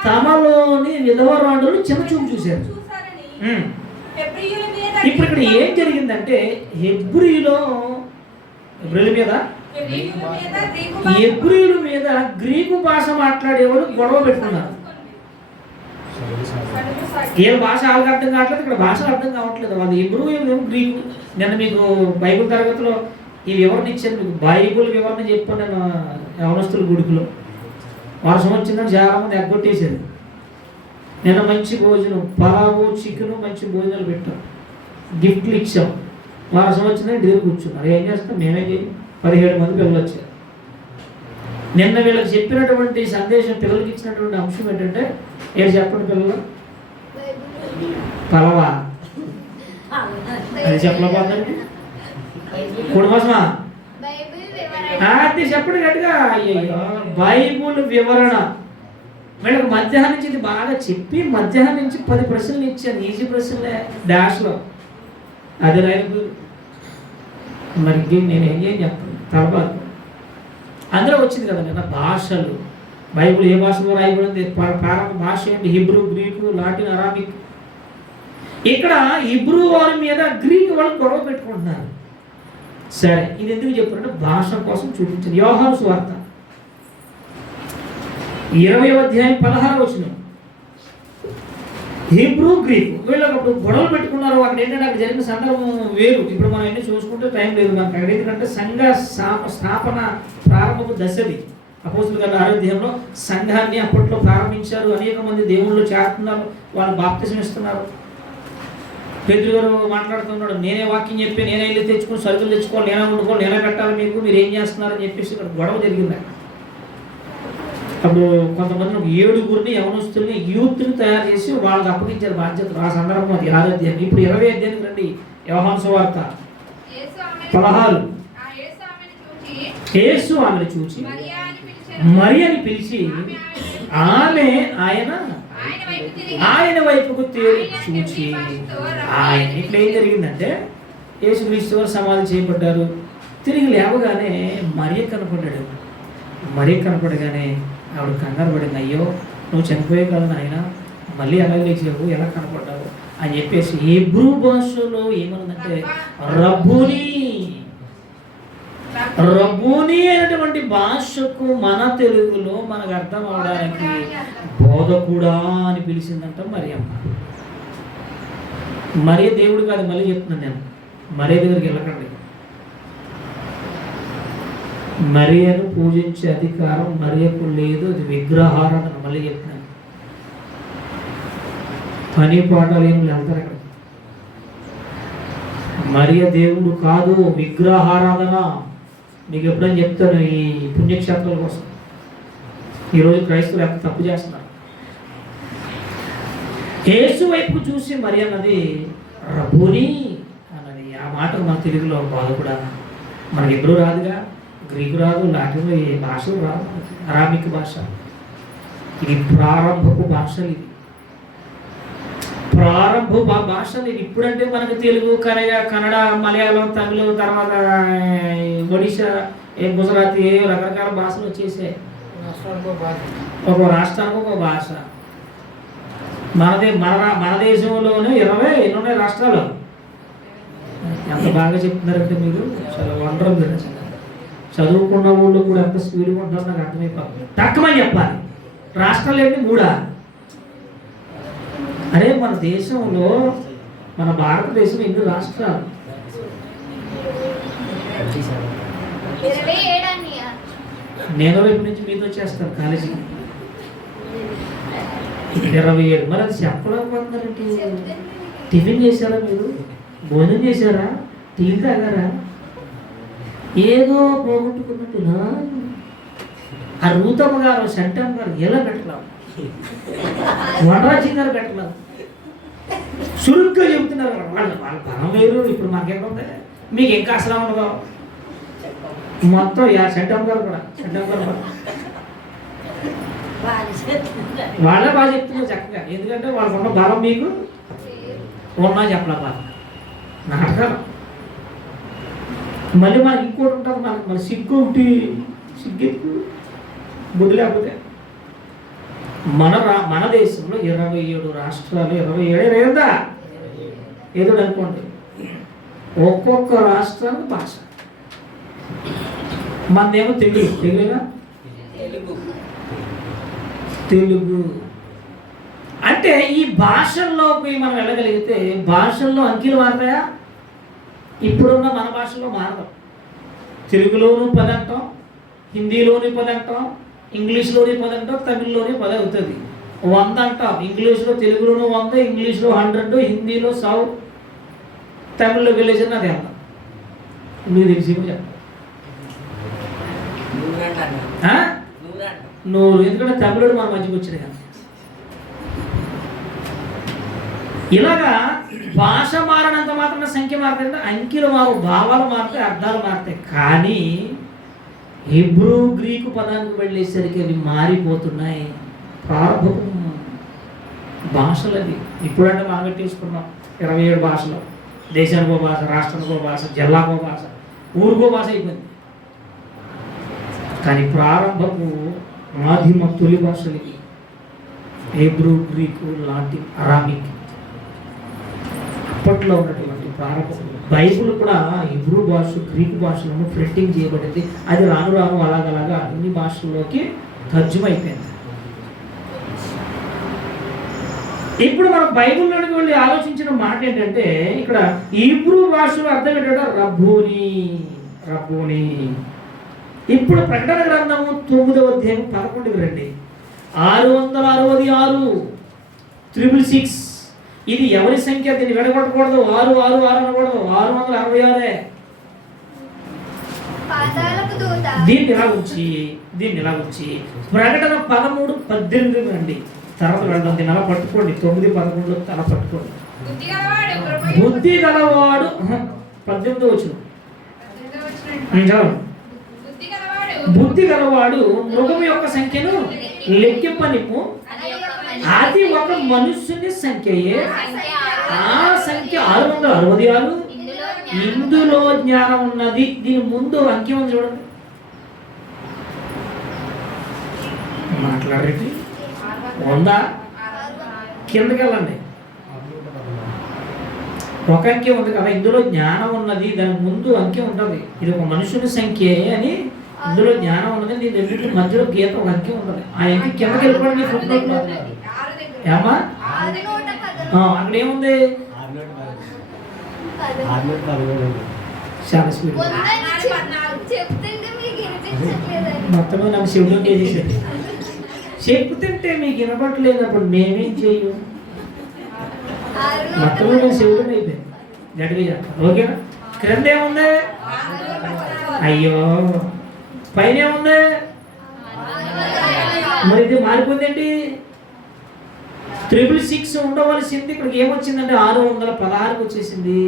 తమలోని విధవరాండులు చిన్నచూపు చూశారు. ఇప్పుడు ఇక్కడ ఏం జరిగిందంటే హెబ్రీయుల మీద గ్రీకు భాష మాట్లాడేవాడు గొడవ పెట్టుకున్నారు. ఏ భాష వాళ్ళకి అర్థం కావట్లేదు, ఇక్కడ భాషలు అర్థం కావట్లేదు. వాళ్ళు హెబ్రూ ఏమో గ్రీకు. నిన్న మీకు బైబిల్ తరగతిలో ఈ వివరణ ఇచ్చాను. మీకు బైబిల్ వివరణ చెప్పాను నేను యవనస్తుల గుడికిలో. వర్షం వచ్చిందని చాలా మంది ఎగ్గొట్టేశారు. నిన్న మంచి భోజనం, పలావు, చికెను, మంచి భోజనాలు పెట్టాం, గిఫ్ట్లు ఇచ్చాం. వర్షం వచ్చిందని దగ్గర కూర్చున్నారు. ఏం చేస్తాం? మేమే చేయం. 17 మంది పిల్లలు వచ్చారు. నిన్న వీళ్ళకి చెప్పినటువంటి సందేశం, పిల్లలకి ఇచ్చినటువంటి అంశం ఏంటంటే, ఏంటి చెప్పండి పిల్లలు? పలవా అది చెప్పలేకపోతుంది. కుటుంబమా అది చెప్పండి గట్టిగా. అయ్యో బైబుల్ వివరణ. వీళ్ళకి మధ్యాహ్నం నుంచి ఇది బాగా చెప్పి మధ్యాహ్నం నుంచి 10 ప్రశ్నలు ఇచ్చాను. ఈజీ ప్రశ్నలే డాష్లో. అది రైలు మరి నేను ఏం చెప్తాను తర్వాత. అందులో వచ్చింది కదా నిన్న భాషలు. బైబుల్ ఏ భాషలో రాయబడింది? ప్రారంభ భాష ఏంటి? Hebrew, Greek, Latin, Arabic. ఇక్కడ హిబ్రూ వారి మీద గ్రీకు వాళ్ళు గొడవ పెట్టుకుంటున్నారు. సరే, ఇది ఎందుకు చెప్పారంటే భాష కోసం చూపించింది. యోహాను సువార్త 20:16 హిబ్రూ, గ్రీకు వీళ్ళకి అప్పుడు గొడవలు పెట్టుకున్నారు. అక్కడ ఏంటంటే అక్కడ జరిగిన సందర్భం వేరు. ఇప్పుడు మనం ఎన్ని చూసుకుంటే టైం లేదు మనకు. అక్కడ ఎందుకంటే సంఘ స్థాపన ప్రారంభపు దశది. అపోస్తుల గారి ఆరాధ్యంలో సంఘాన్ని అప్పట్లో ప్రారంభించారు. అనేక మంది దేవుళ్ళు చేరుతున్నారు, వాళ్ళు బాప్తిసం ఇస్తున్నారు. పేతురు గారు మాట్లాడుతున్నాడు, నేనే వాక్యం చెప్పి నేనే వెళ్ళి తెచ్చుకుని సరుకులు తెచ్చుకోవాలి, నేనే వండుకోవాలి, నేనే పెట్టాలి, మీకు మీరు ఏం చేస్తున్నారని చెప్పేసి ఇక్కడ గొడవ జరిగింది. అప్పుడు కొంతమంది 7 యవనస్తుల్ని యూత్ని తయారు చేసి వాళ్ళకి అప్పగించారు బాధ్యతలు. ఆ సందర్భం అది 6వ అధ్యాయం. ఇప్పుడు 20వ అధ్యాయానికి రండి. యోహాను సువార్త 16. యేసు ఆమెను చూచి మరి అని పిలిచి ఆమె ఆయన వైపుకు చూచి ఆయన. ఇప్పుడు ఏం జరిగిందంటే యేసుక్రీస్తు వారు సమాధి చేయబడ్డారు. తిరిగి లేవగానే మరియ కనపడ్డాడు. మరియ కనపడగానే ఆవిడ కంగారు పడింది. అయ్యో నువ్వు చనిపోయే కదా నాయన, మళ్ళీ ఎలా లేచావు, ఎలా కనపడ్డావు అని చెప్పేసి హెబ్రూ భాషలో ఏమన్నదంటే రబ్బూని. రబ్బూని అనేటువంటి భాషకు మన తెలుగులో మనకు అర్థం అవడానికి బోధకుడా అని పిలిచిందంట మరియమ్మ. మరియ దేవుడు కాదు, మళ్ళీ చెప్తున్నాను నేను. మరియ దగ్గరికి వెళ్ళకండి. మరియను పూజించే అధికారం మరియకు లేదు. అది విగ్రహారాధన. మళ్ళీ చెప్తున్నాను, పని పాటలు ఏమి వెళ్తారు అక్కడ. మరియ దేవుడు కాదు, విగ్రహారాధన. మీకు ఎప్పుడైనా చెప్తాను ఈ పుణ్యక్షేత్రాల కోసం. ఈరోజు క్రైస్తవులు ఎంత తప్పు చేస్తున్నారు. యేసు వైపు చూసి మరి అన్నది రబ్బూని అన్నది. ఆ మాట మన తెలుగులో బాధకుడా. మనకి ఎప్పుడు రాదుగా, గ్రీకు రాదు, లాటిన్లో ఏ భాషలు రాదు, అరాబిక్ భాష. ఇది ప్రారంభపు భాషలు. ఇది ప్రారంభ భాషలు. ఇది ఇప్పుడంటే మనకు తెలుగు, కన్నడ, మలయాళం, తమిళ, తర్వాత ఒడిశా, గుజరాతీ, రకరకాల భాషలు వచ్చేసాయి. ఒక రాష్ట్రానికి ఒక భాష. మన దేశంలోనే 20 ఎన్నో రాష్ట్రాలు. ఎంత బాగా చెప్తున్నారంటే మీరు చాలా వండర్. చదువుకున్న వాళ్ళు కూడా ఎంత స్పీడ్గా ఉంటారో నాకు అర్థమైపోతుంది. తక్కువని చెప్పాలి. రాష్ట్రాలు ఏంటి? 3. అరే మన దేశంలో, మన భారతదేశంలో ఎన్ని రాష్ట్రాలు? నేను రేపు నుంచి మీతో చేస్తాను కాలేజీకి. 27. మరి అది చెప్పలేకపోతున్నారంటే టిఫిన్ చేశారా మీరు? భోజనం చేశారా? టీ తాగారా? ఏదో పోగొట్టుకున్నట్టునా? ఆ రూతమ్మ గారు, శంటమ్మ గారు ఎలా పెట్టలేము, వనరాజీ గారు పెట్టలేము, చురుగ్గా చెబుతున్నారు. వాళ్ళ బలం వేరు. ఇప్పుడు మాకేముంది? మీకు ఇంకా అసలు ఉండదు మొత్తం. శంటమ్మ గారు కూడా, శంటమ్మ గారు కూడా వాళ్ళే బాగా చెప్తున్నారు చక్కగా. ఎందుకంటే వాళ్ళకున్న బలం మీకు ఉన్నా చెప్పలే బాగా నాటకాలు. మళ్ళీ మనకి ఇంకోటి ఉంటుంది, మనకు మన సిగ్గు ఉంటే సిగ్గు బుద్ధి లేకపోతే. మన దేశంలో 27 రాష్ట్రాలు, 27 లేదా ఏదో అనుకోండి, ఒక్కొక్క రాష్ట్రానికి భాష. మనదేమో తెలుగుగా తెలుగు అంటే ఈ భాషల్లోకి మనం వెళ్ళగలిగితే భాషల్లో అంకెలు మారుతాయా? ఇప్పుడున్న మన భాషలో మారదాం. తెలుగులోనూ పది అంటాం, హిందీలోని పది అంటాం, ఇంగ్లీష్లోని పది అంటాం, తమిళ్లోని 10 అవుతుంది. 100 అంటాం. ఇంగ్లీష్లో, తెలుగులోనూ 100, ఇంగ్లీష్లో 100, హిందీలో 100, తమిళ్లో విలేజ్ అది అంటాం. మీకు తెలిసి చెప్పండి. 100. ఎందుకంటే తమిళుడు మన మధ్యకి వచ్చింది కదా. ఇలాగా భాష మారినంత మాత్రం సంఖ్య మారుతాయంటే అంకెలు మారు, భావాలు మారుతాయి, అర్థాలు మారుతాయి. కానీ హీబ్రూ గ్రీకు పదానికి వెళ్ళేసరికి అవి మారిపోతున్నాయి. ప్రారంభం భాషలు అది. ఇప్పుడంటే మనం తీసుకున్నాం 27 భాషలు. దేశానికో భాష, రాష్ట్రానికో భాష, జిల్లాకో భాష, ఊరికో భాష అయిపోయింది. కానీ ప్రారంభపు ఆదిమ తొలి భాషలకి హీబ్రూ, గ్రీకు లాంటి, అరామిక్ అప్పట్లో ఉన్నటువంటి ప్రారంభం. బైబుల్ కూడా హీబ్రూ భాష, గ్రీకు భాషలను ప్రింటింగ్ చేయబడింది. అది రాను రాను అలాగలాగా అన్ని భాషల్లోకి తర్జుమా అయిపోయింది. ఇప్పుడు మనం బైబుల్లోకి వెళ్ళి ఆలోచించిన మాట ఏంటంటే, ఇక్కడ హీబ్రూ భాషలో అర్థం ఏంటంటే రబ్బూని, రబ్బూని. ఇప్పుడు ప్రకటన గ్రంథము 9వ అధ్యాయం 11కి రండి. 666, 666. ఇది ఎవరి సంఖ్య? దీన్ని విడగొట్టకూడదు. 666 అనకూడదు, 666. దీన్ని ఇలా ఉంచి ప్రకటన 13:18 రండి. తర్వాత వెళ్దాం. దీన్ని అలా పట్టుకోండి. 9, 11 అలా పట్టుకోండి. బుద్ధి గలవాడు 18 వచ్చిన బుద్ధి గలవాడు మృగము యొక్క సంఖ్యను లెక్కింపనిము, అది ఒక మనుష్యుని సంఖ్యయే. ఆ సంఖ్య 666. ఇందులో జ్ఞానం ఉన్నది. దీని ముందు అంకె ఉంది చూడండి. మాట్లాడేది ఉందా? కిందకి వెళ్ళండి. ఒక అంకె ఉంది కదా, ఇందులో జ్ఞానం ఉన్నది. దాని ముందు అంకె ఉంటుంది. ఇది ఒక మనుషుని సంఖ్య అని, ఇందులో జ్ఞానం ఉన్నది. దీని రెండింటి మధ్యలో గీత ఒక అంకె ఉంటుంది. ఆ అంకె కిందకి వెళ్ళిపోండి. ఏమా అక్కడ ఏముంది? చాలా స్పీడ్. మొత్తం నాకు శివుడు చేసేసాడు. చెప్తుంటే మీకు వినపట్లేనప్పుడు మేమేం చెయ్యం? మొత్తం నేను శివుడు అయిపోయింది. గట్టిగా ఓకేనా? క్రింద ఏముంది? అయ్యో, పైన ఏముంది? మరి ఇది మారిపోయిందేంటి? 666 ఉండవలసింది ఇక్కడికి ఏమొచ్చిందంటే 616కి వచ్చేసింది.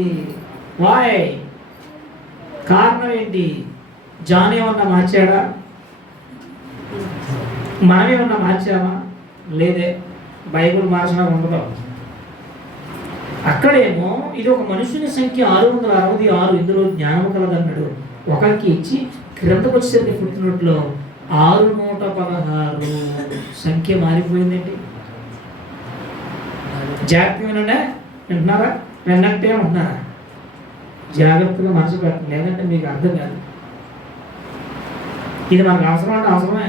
వాయ్? కారణం ఏంటి? జాన్ ఏమన్నా మార్చాడా? మనమేమన్నా మార్చామా? లేదే. బైబుల్ మార్చడం ఉండదు. అక్కడేమో ఇది ఒక మనుషుని సంఖ్య 666, ఇందులో జ్ఞానం కలదన్నాడు. ఒక అంకె ఇచ్చి క్రిందకు వచ్చేసరికి పుట్టినట్లో 616 సంఖ్య మారిపోయిందండి. జాగ్రత్తగా వినండి. వింటున్నారా? విన్నట్టే ఉంటున్నారా? జాగ్రత్తగా మనసు పెట్టండి, లేదంటే మీకు అర్థం కాదు. ఇది మనకు అవసరం అంటే అవసరమే.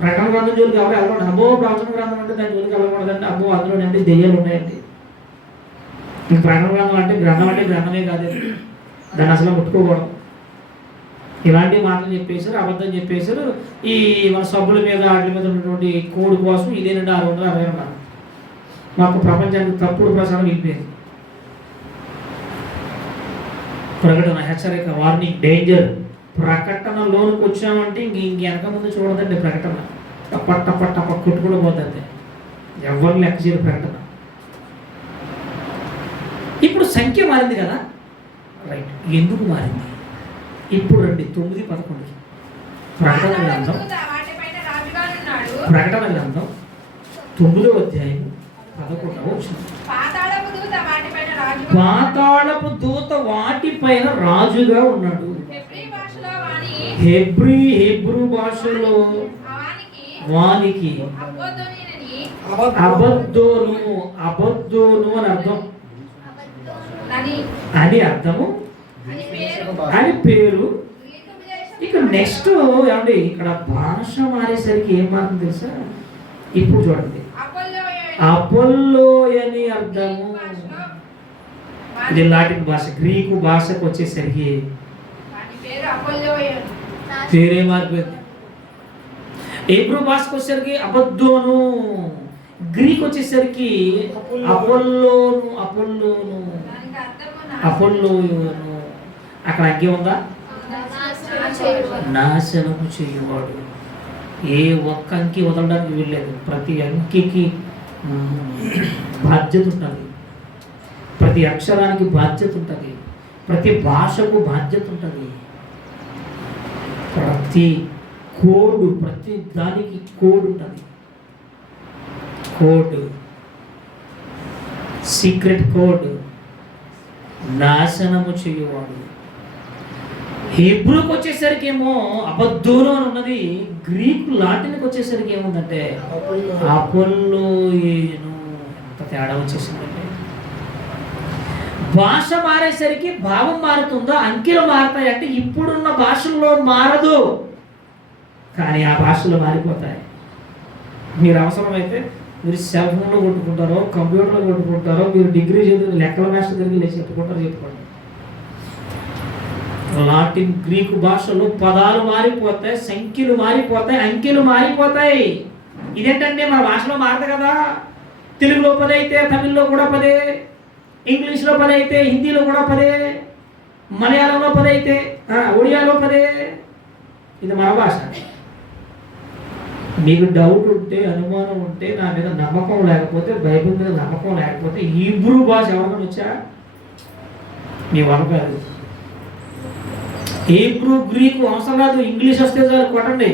ప్రకటన గ్రంథం జోలికి ఎవరు వెళ్ళకూడదు. అబ్బో ప్రవచన గ్రంథం అంటే దాని జోలికి వెళ్ళకూడదంటే, అబ్బో అందులో అంటే దెయ్యాలు ఉన్నాయండి. ఇంక ప్రకటన గ్రంథం అంటే గ్రంథమే కాదు, దాన్ని అసలు ముట్టుకోకూడదు. ఇలాంటి మాటలు చెప్పేశారు, అబద్ధం చెప్పేశారు. ఈ మన సబ్బుల మీద వాటి మీద ఉన్నటువంటి కోడ్ కోసం ఇదేనండి 660 మాకు ప్రపంచానికి తప్పుడు ప్రసారం వెళ్ళిపోయింది. ప్రకటన, హెచ్చరిక, వార్నింగ్, డేంజర్. ప్రకటనలోనికి వచ్చామంటే ఇంక వెనక ముందు చూడదండి. ప్రకటన టప్ప కొట్టుకుని పోతుంది. ఎవరు లెక్క చేయరు ప్రకటన. ఇప్పుడు సంఖ్య మారింది కదా, రైట్. ఎందుకు మారింది? ఇప్పుడు రండి 9:11 ప్రకటన గ్రంథం 9వ అధ్యాయం 11వ వచనం. పాతాళపు దూత వాటిపైన రాజుగా ఉన్నాడు. హెబ్రూ భాషలో వానికి అబద్దోను అని అర్థం, అని అర్థము, అని పేరు. ఇక నెక్స్ట్ ఏమండి, ఇక్కడ భాష మారేసరికి ఏం మారుతుంది తెలుసా? ఇప్పుడు చూడండి, అపోల్లో అని అర్థము. ఇది లాటిన్ భాష. గ్రీకు భాషకు వచ్చేసరికి పేరే మారిపోయింది. హెబ్రూ భాషకు వచ్చేసరికి అబద్దోను, గ్రీక్ వచ్చేసరికి అపోల్లోను. అక్కడ అంకే ఉందా? నాశనము చేయవాడు. ఏ ఒక్క అంకి వదలడానికి వీల్లేదు. ప్రతి అంకికి బాధ్యత ఉంటుంది, ప్రతి అక్షరానికి బాధ్యత ఉంటుంది, ప్రతి భాషకు బాధ్యత ఉంటుంది, ప్రతి కోడ్, ప్రతి దానికి కోడ్ ఉంటుంది. Code, secret code. నాశనము చేయవాడు. హెబ్రూకి వచ్చేసరికి ఏమో అబద్దోను అని ఉన్నది. గ్రీకు లాటిన్కి వచ్చేసరికి ఏముందంటే అపోల్లోయేను. ఎంత తేడా వచ్చేసిందంటే, భాష మారేసరికి భావం మారుతుందో, అంకెలు మారుతాయి. అంటే ఇప్పుడున్న భాషల్లో మారదు, కానీ ఆ భాషలో మారిపోతాయి. మీరు అవసరమైతే మీరు సెల్ ఫోన్లో కొట్టుకుంటారో, కంప్యూటర్లో కొట్టుకుంటారో, మీరు డిగ్రీ చదివి లెక్కల మాస్టర్ దగ్గర చెప్పుకుంటారు. లాటిన్, గ్రీకు భాషలో పదాలు మారిపోతాయి, సంఖ్యలు మారిపోతాయి, అంకెలు మారిపోతాయి. ఇదేంటంటే మన భాషలో మారదు కదా. తెలుగులో 10 అయితే తమిళ్లో కూడా 10, ఇంగ్లీష్లో 10 అయితే హిందీలో కూడా 10, మలయాళంలో 10 అయితే ఒడియాలో 10. ఇది మన భాష. మీకు డౌట్ ఉంటే, అనుమానం ఉంటే, నా మీద నమ్మకం లేకపోతే, బైబిల్ మీద నమ్మకం లేకపోతే, హీబ్రూ భాష ఎవరైనా వచ్చా మీ వనకాదు. హీబ్రూ, గ్రీకు అవసరం లేదు. ఇంగ్లీష్ వస్తే చాలు, కొట్టండి.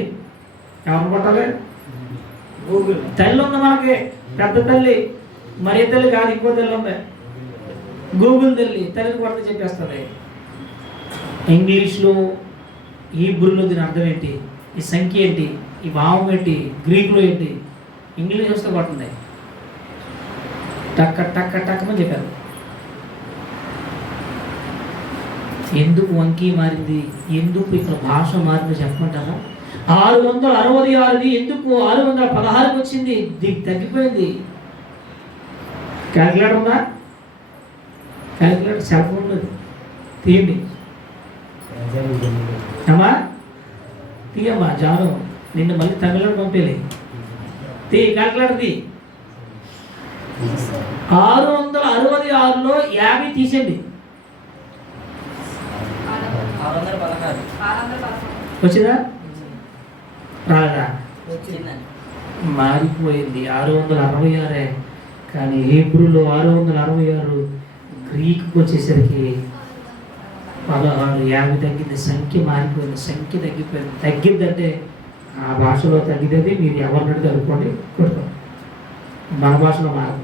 ఎవరు కొట్టాలి? గూగుల్. తల్లి ఉంది మనకి, పెద్ద తల్లి, మరీ తల్లి కాదు, ఇంకో తల్లి ఉంది, గూగుల్ తల్లి. తల్లిని కొడితే చెప్పేస్తుంది. ఇంగ్లీష్లో, హీబ్రూలో దీని అర్థం ఏంటి, ఈ సంఖ్య ఏంటి, ఈ భావం ఏంటి, గ్రీకులో ఏంటి, ఇంగ్లీష్ వస్తే కొట్టండి. టక్కమని చెప్పారు. ఎందుకు వంకీ మారింది, ఎందుకు ఇక్కడ భాష మారింది చెప్పమంటారా? 666 ఎందుకు 616 వచ్చింది? తగ్గిపోయింది. క్యాల్కులేటర్ ఉందా? క్యాల్కులేటర్ సెల్ ఫోన్ లేదు, తీయండి అమ్మా, తీయమ్మా. జాను నిన్ను మళ్ళీ తమిళనాడు పంపేలే. క్యాల్కులేటర్ తీ. 666లో 50 తీసేయండి. వచ్చిందా? రాదా? మారిపోయింది. 666. కానీ హీబ్రూలో 666, గ్రీకుకి వచ్చేసరికి 16, 50 తగ్గింది. సంఖ్య మారిపోయింది, సంఖ్య తగ్గిపోయింది. తగ్గిందంటే ఆ భాషలో తగ్గినది. మీరు ఎవరినట్టు అనుకోండి, కొడుకోండి. మన భాషలో మారదు.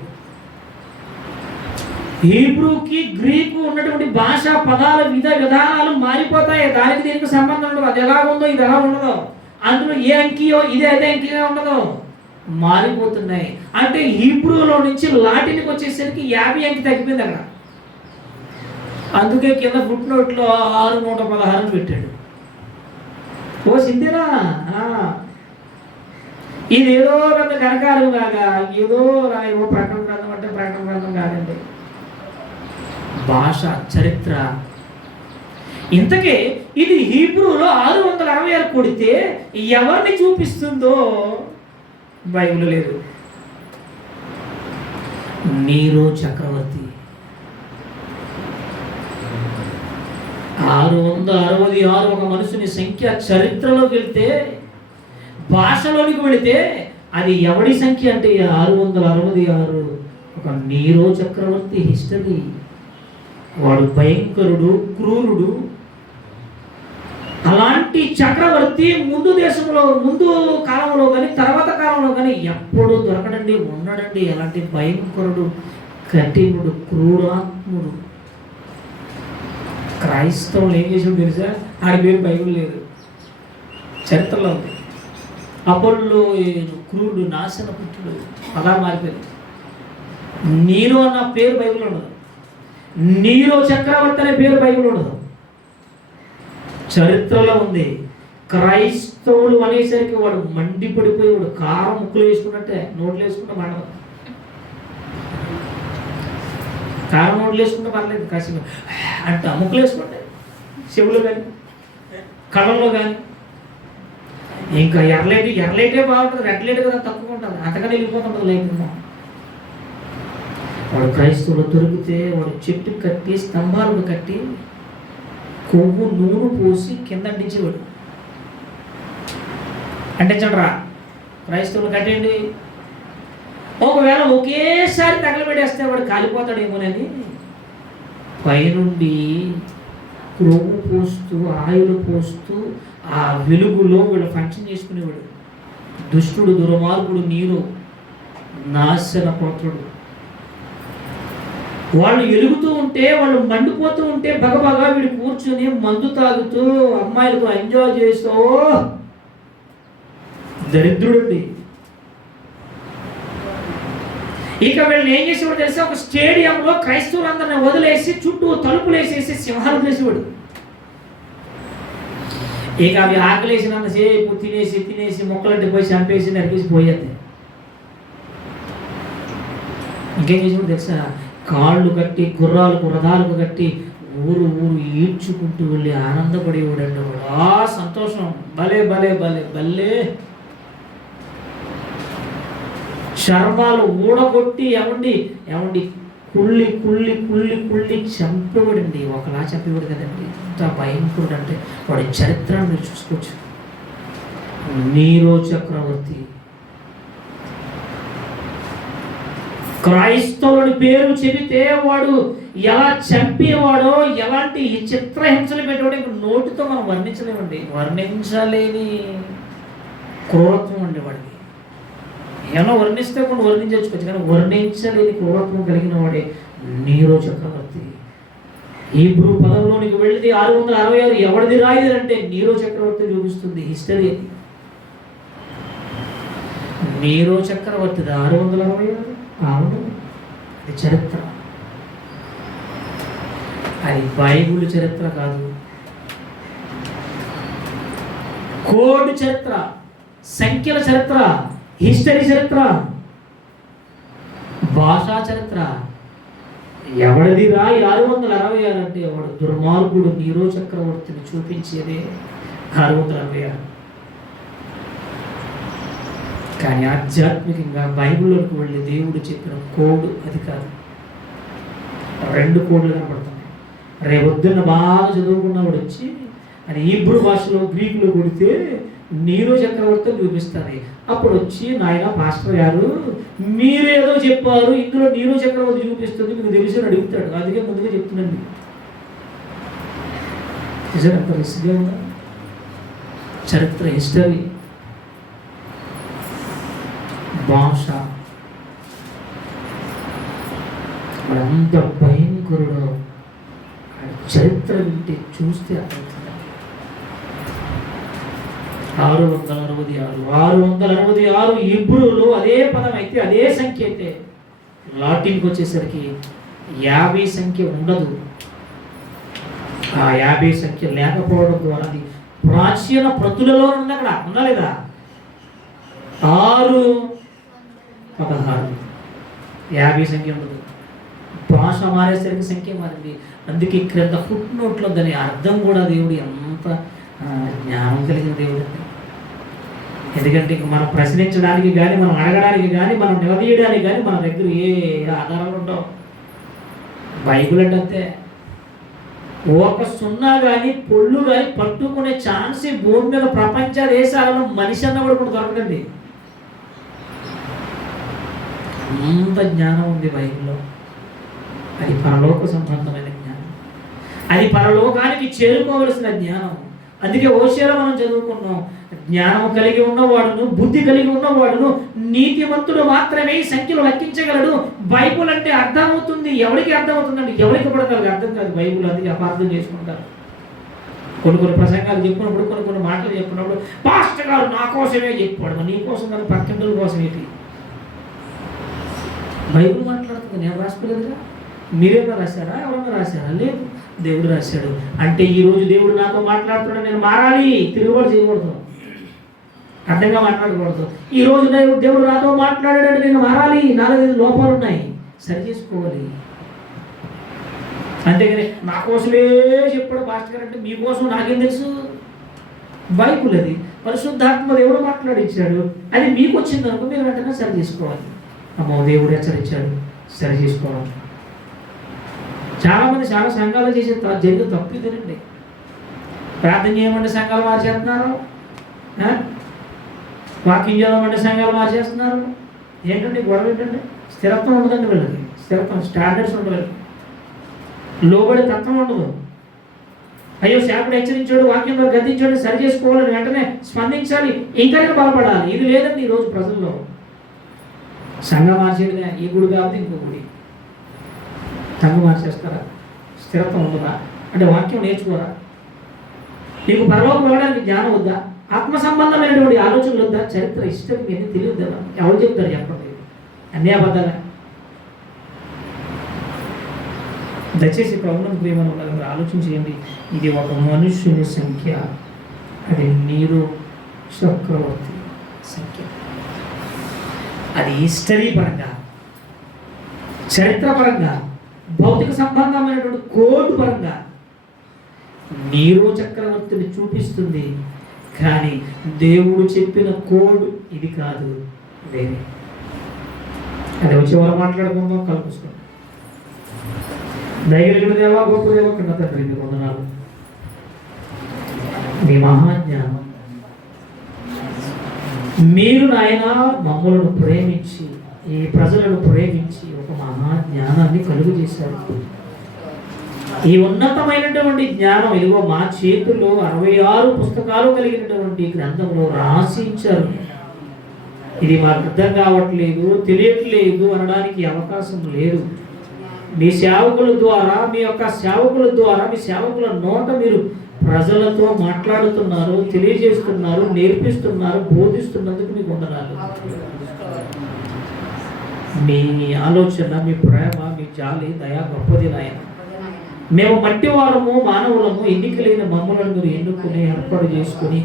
హీబ్రూకి, గ్రీకు ఉన్నటువంటి భాష పదాల విధానాలు మారిపోతాయి. దానికి దీనికి సంబంధం ఉండదు. అది ఎలా ఉందో ఇది ఎలా ఉండదో, అందులో ఏ అంకియో ఇది అదే అంకిగా ఉండదో, మారిపోతున్నాయి. అంటే హీబ్రూలో నుంచి లాటిన్కి వచ్చేసరికి 50 అంకి తగ్గిపోయింది అక్కడ. అందుకే కింద ఫుట్ నోట్లో 616 పెట్టాడు. ఓ సిందేనా, ఇదేదో పెద్ద కనకారం కాగా, ఏదో రాయో ప్రకటన గ్రంథం అంటే ప్రకటన గ్రంథం కాదండి. భాష, చరిత్ర. ఇంతకే ఇది హీబ్రూలో 666 కొడితే ఎవరిని చూపిస్తుందో బైబిల్ లేదు. నీరో చక్రవర్తి 666 ఒక మనుషుని సంఖ్య. చరిత్రలోకి వెళ్తే, భాషలోనికి వెళితే అది ఎవడి సంఖ్య అంటే 666 ఒక నీరో చక్రవర్తి హిస్టరీ. వాడు భయంకరుడు, క్రూరుడు. అలాంటి చక్రవర్తి ముందు కాలంలో కానీ తర్వాత కాలంలో కానీ ఎప్పుడు దొరకడండి, ఉండడండి. అలాంటి భయంకరుడు, కఠినుడు, క్రూరాత్ముడు. క్రైస్తవులు ఏం చేసాడు తెలుసా? ఆడి పేరు బైబిల్ లేదు, చరిత్రలో ఉంది. అపోల్లో క్రూరుడు, నాశనపుత్రుడు అలా మారిపోయింది. నీరో అన్న పేరు బైబిల్ ఉండదు, నీరో చక్రవర్తి అనే పేరు బైబిల్ ఉండదు, చరిత్రలో ఉంది. క్రైస్తవులు అనేసరికి వాడు మండిపడిపోయి, వాడు కారం ముక్కులు వేసుకున్నట్టే, నోట్లు వేసుకుంటే మండదు. కారం నోట్లు వేసుకుంటే పర్లేదు, కాసి అంట ముక్కులు వేసుకుంటే చెవులు కానీ కళ్ళల్లో కానీ. ఇంకా ఎర్రలైటే బాగుంటుంది, రెడ్ లైట్ కదా తక్కువ ఉంటుంది, అంతగానే వెళ్ళిపోతుంటుంది లైట్. వాడు క్రైస్తవులు దొరికితే వాడు చెట్టు కట్టి, స్తంభాలకు కట్టి, కొవ్వు నూనె పోసి కింద అంటించేవాడు. అంటించండిరా, క్రైస్తవులు కట్టండి. ఒకవేళ ఒకేసారి తగలబెట్టేస్తే వాడు కాలిపోతాడేమోనని పైనుండి కొవ్వు పోస్తూ, ఆయిల్ పోస్తూ, ఆ వెలుగులో వీళ్ళు ఫంక్షన్ చేసుకునేవాడు. దుష్టుడు, దుర్మార్గుడు నీరో, నాశనపుత్రుడు. వాళ్ళు ఎలుగుతూ ఉంటే, వాళ్ళు మండిపోతూ ఉంటే బగబగా వీడు కూర్చుని మందు తాగుతూ, అమ్మాయిలకు ఎంజాయ్ చేస్తూ, దరిద్రుడండి. ఇక వీళ్ళని ఏం చేసేవాడు తెలిసి, ఒక స్టేడియంలో క్రైస్తవులందరిని వదిలేసి చుట్టూ తలుపులు వేసేసి సింహాలు చేసేవాడు. ఇక అవి ఆకలేసినంతసేపు తినేసి మొక్కలంటే పోయి చంపేసి నరికేసి పోయేది. ఇంకేం చేసేవాడు తెలుసా? కాళ్ళు కట్టి, రథాలకు కట్టి ఊరు ఈడ్చుకుంటూ వెళ్ళి ఆనందపడేవాడండి వాడు. ఆ సంతోషం భలే భలే భలే భలే. చర్మాలు ఊడగొట్టి ఏమండి కుళ్ళి కుళ్ళి కుళ్ళి కుళ్ళి చంపేవాడండి. ఒకలా చంపేవాడు కదండి. ఎంత భయంకరుడు అంటే వాడి చరిత్రను మీరు చూసుకోవచ్చు. నీరో చక్రవర్తి. క్రైస్తవుని పేరు చెబితే వాడు ఎలా చంపేవాడో, ఎలాంటి చిత్రహింసలు పెట్టేవాడో ఇంక నోటితో మనం వర్ణించలేమండి. వర్ణించలేని క్రూరత్వం అండి వాడికి. ఏమన్నా వర్ణిస్తే కొన్ని వర్ణించవచ్చు, కానీ వర్ణించలేని క్రూరత్వం కలిగిన వాడే నీరో చక్రవర్తి. హీబ్రూ పదంలోనికి వెళితే 666 ఎవరిది రాయిదంటే నీరో చక్రవర్తి చూపిస్తుంది హిస్టరీ. నీరో చక్రవర్తిది 666. అవును, అది చరిత్ర. అది బైబిల్ చరిత్ర కాదు, కోడ్ చరిత్ర, సంఖ్యల చరిత్ర, హిస్టరీ చరిత్ర, భాషా చరిత్ర. ఎవడిది రాయి 666 అంటే వాడు దుర్మార్గుడు నీరో చక్రవర్తిని చూపించేదే 666. కానీ ఆధ్యాత్మికంగా బైబిల్లోకి వెళ్ళి దేవుడు చెప్పిన కోడ్ అది కాదు. 2 కోడ్లు కనపడుతున్నాయి. రేపొద్దున్న బాగా చదువుకున్నవాడు వచ్చి అది హీబ్రూ భాషలో, గ్రీకులో కొడితే నీరో చక్రవర్తి చూపిస్తుంది. అప్పుడు వచ్చి, నాయన పాస్టర్ గారు మీరేదో చెప్పారు, ఇందులో నీరో చక్రవర్తి చూపిస్తుంది, మీకు తెలిసి అడుగుతాడు. అందుకే ముందుగా చెప్తున్నాను. అంత రిస్క్గా ఉందా? చరిత్ర, హిస్టరీ, భాష. అంత భయంకరుడు. చరిత్ర వింటే చూస్తే అర్థమవుతుంది. 666 హీబ్రూలో అదే పదం అయితే, అదే సంఖ్య అయితే లాటిన్కి వచ్చేసరికి 50 సంఖ్య ఉండదు. ఆ 50 సంఖ్య లేకపోవడం ద్వారా అది ప్రాచీన ప్రతులలో ఉంది. అక్కడ ఉందా లేదా? 616 50 సంఖ్య ఉండదు. భాష మారేసరికి సంఖ్య మారింది. అందుకే క్రింద ఫుట్ నోట్లో దాని అర్థం కూడా దేవుడు ఎంత జ్ఞానం కలిగిన దేవుడు అంటే ఎందుకంటే మనం ప్రశ్నించడానికి కానీ, మనం అడగడానికి కానీ, మనం నిలదీయడానికి కానీ మన దగ్గర ఏ ఆధారాలు ఉండవు. బైబిల్ అంటే అంతే. ఒక సున్నా కానీ పొళ్ళు కానీ పట్టుకునే ఛాన్స్ ఈ భూమి మీద ప్రపంచ దేశాలలో మనిషి అన్న కూడా ఇప్పుడు దొరకండి. అంత జ్ఞానం ఉంది బైబిల్లో. అది పరలోక సంబంధమైన జ్ఞానం, అది పరలోకానికి చేరుకోవలసిన జ్ఞానం. అందుకే హోషేలో మనం చదువుకున్నాం, జ్ఞానం కలిగి ఉన్నవాడును, బుద్ధి కలిగి ఉన్నవాడును, నీతిమంతుడు మాత్రమే ఈ సంఖ్యలు లెక్కించగలడు. బైబుల్ అంటే అర్థమవుతుంది. ఎవరికి అర్థమవుతుందండి? ఎవరికి పడతారు అర్థం కాదు బైబుల్. అందుకే అపార్థం చేసుకుంటారు. కొన్ని ప్రసంగాలు చెప్పినప్పుడు, కొన్ని మాటలు చెప్పినప్పుడు పాస్టర్ గారు నా కోసమే చెప్పాడు. నీ కోసం కాదు, పక్కింటుల కోసం ఏంటి? బైబుల్ మాట్లాడుతుంది. నేను రాసుకోలేదుగా. మీరేమో రాశారా? ఎవరన్నా రాశారా? లేదు, దేవుడు రాశాడు. అంటే ఈరోజు దేవుడు నాతో మాట్లాడుతున్నాడు, నేను మారాలి. తిరుగుబాటు చేయకూడదు, అడ్డంగా మాట్లాడకూడదు. ఈరోజు దేవుడు నాతో మాట్లాడాడు, నేను మారాలి. నాలో లోపాలు ఉన్నాయి, సరి చేసుకోవాలి. అంతేగాని నా కోసమే చెప్పాడు పాస్టర్ గారు అంటే మీకోసం నాకేం తెలుసు? బైబుల్ అది పరిశుద్ధాత్మ దేవుడు మాట్లాడించాడు. అది మీకు వచ్చింది అనుకో, మీరు వెంటనే సరి చేసుకోవాలి. అమ్మో దేవుడు హెచ్చరించాడు, సరి చేసుకోవడం. చాలామంది చాలా సంఘాలు చేసే జరిగే తప్పు ఇదేనండి. ప్రార్థన చేయమంటే సంఘాలు మార్చేస్తున్నారు, వాకింగ్ చేయమంటే సంఘాలు మార్చేస్తున్నారు. ఏంటంటే గొడవ ఏంటంటే స్థిరత్వం ఉండదండి వీళ్ళకి. స్థిరత్వం, స్టాండర్డ్స్ ఉండవు, లోబడే తత్వం ఉండదు. అయ్యో సేపడు హెచ్చరించాడు, వాక్యంలో గద్దించాడు, సరి చేసుకోవాలని వెంటనే స్పందించాలి, ఇంకా బలపడాలి. ఇది లేదండి ఈరోజు ప్రజల్లో. సంఘం మార్చేదిగా ఈ గుడి కాబట్టి ఇంకో గుడి, సంఘం మార్చేస్తారా? స్థిరత్వం ఉండదా? అంటే వాక్యం నేర్చుకోరా? నీకు పరలోకం వెళ్ళడానికి జ్ఞానం వద్దా? ఆత్మ సంబంధమైనటువంటి ఆలోచనలు వద్దా? చరిత్ర హిస్టరీ ఎన్ని తెలియదు కదా. ఎవరు చెప్తారు చెప్పండి? అన్నీ అబద్ధాలా? దయచేసి ప్రభువును ప్రేమను ఉన్నది ఆలోచన చేయండి. ఇది ఒక మనుష్యుని సంఖ్య, అది నీరు చక్రవర్తి సంఖ్య. అది హిస్టరీ పరంగా, చరిత్ర పరంగా, భౌతిక సంబంధమైనటువంటి కోడ్ పరంగా నీరు చక్రవర్తిని చూపిస్తుంది. కానీ దేవుడు చెప్పిన కోడ్ ఇది కాదు, వేరే. అది వచ్చే వాళ్ళు మాట్లాడుకుందాం, కలుపుకోండి. దయగలిగిన దేవా, గొప్ప దేవా, కన్న తండ్రి, మీ వందనాలు. మీ మహాజ్ఞానం, మీరు నాయన మమ్మలను ప్రేమించి, ఈ ప్రజలను ప్రేమించి ఒక మహాజ్ఞానాన్ని కలుగు చేశారు. ఈ ఉన్నతమైనటువంటి జ్ఞానం ఇదిగో మా చేతుల్లో 66 పుస్తకాలు కలిగినటువంటి గ్రంథంలో రాసించారు. ఇది మాకు అర్థం కావట్లేదు, తెలియట్లేదు అనడానికి అవకాశం లేదు. మీ సేవకుల ద్వారా, మీ యొక్క సేవకుల ద్వారా, మీ సేవకుల నోట మీరు ప్రజలతో మాట్లాడుతున్నారు, తెలియజేస్తున్నారు, నేర్పిస్తున్నారు, బోధిస్తున్నందుకు మీకు వందనాలు. మీ ఆలోచన, మీ ప్రేమ, మీ జాలి, దయ గొప్పది నాయన. మేము మట్టి వారము, మానవులము, ఎన్నికలైన మమ్మలను మీరు ఎన్నుకుని ఏర్పాటు చేసుకుని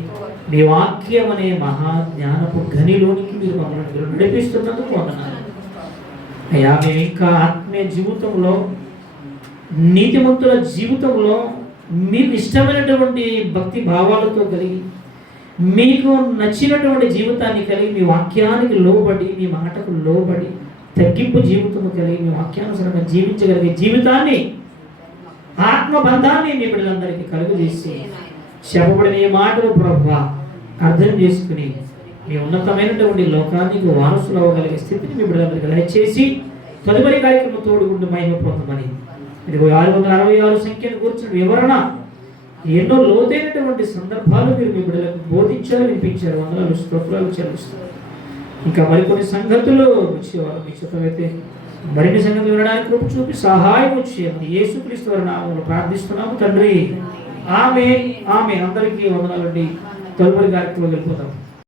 మీ వాక్యం అనే మహాజ్ఞానపు గనిలోనికి మీరు మమ్మల్ని మీరు నడిపిస్తున్నందుకు వందనాలు అయ్యా. మేము ఇంకా ఆత్మీయ జీవితంలో, నీతిమంతుల జీవితంలో మీకు ఇష్టమైనటువంటి భక్తి భావాలతో కలిగి, మీకు నచ్చినటువంటి జీవితాన్ని కలిగి, మీ వాక్యానికి లోబడి, మీ మాటకు లోబడి, తగ్గింపు జీవితం కలిగి, మీ వాక్యానుసారంగా జీవించగలిగే జీవితాన్ని, ఆత్మబంధాన్ని మీ బిడ్డలందరికీ కలుగు చేసి, చెప్పబడిన ఈ మాటలు ప్రభువా అర్థం చేసుకుని మీ ఉన్నతమైనటువంటి లోకానికి వారసులు అవ్వగలిగే స్థితిని మీ బిడ్డలందరికీ దయచేసి తదుపరి కార్యక్రమం తోడుకుంటూ మహిమ పొందమని. ఇది 666 సంఖ్యను కూర్చున్న వివరణ, ఎన్నో లోతైనటువంటి సందర్భాలు మీరు మీ బిడ్డలకు బోధించారు, వినిపించారు. వందనాలు, స్తోత్రాలు చెల్లిస్తారు. ఇంకా మరికొన్ని సంగతులు వచ్చేవారు మీ చిత్తమైతే మరిన్ని సంగతులు వినడానికి కృప చూపి సహాయం చేయమని యేసుక్రీస్తు వారి నామములో ప్రార్థిస్తున్నాము తండ్రి. ఆమేన్, ఆమేన్. అందరికీ వందనాలండి. తదుపరి కార్యక్రమం వెళ్ళిపోతాం.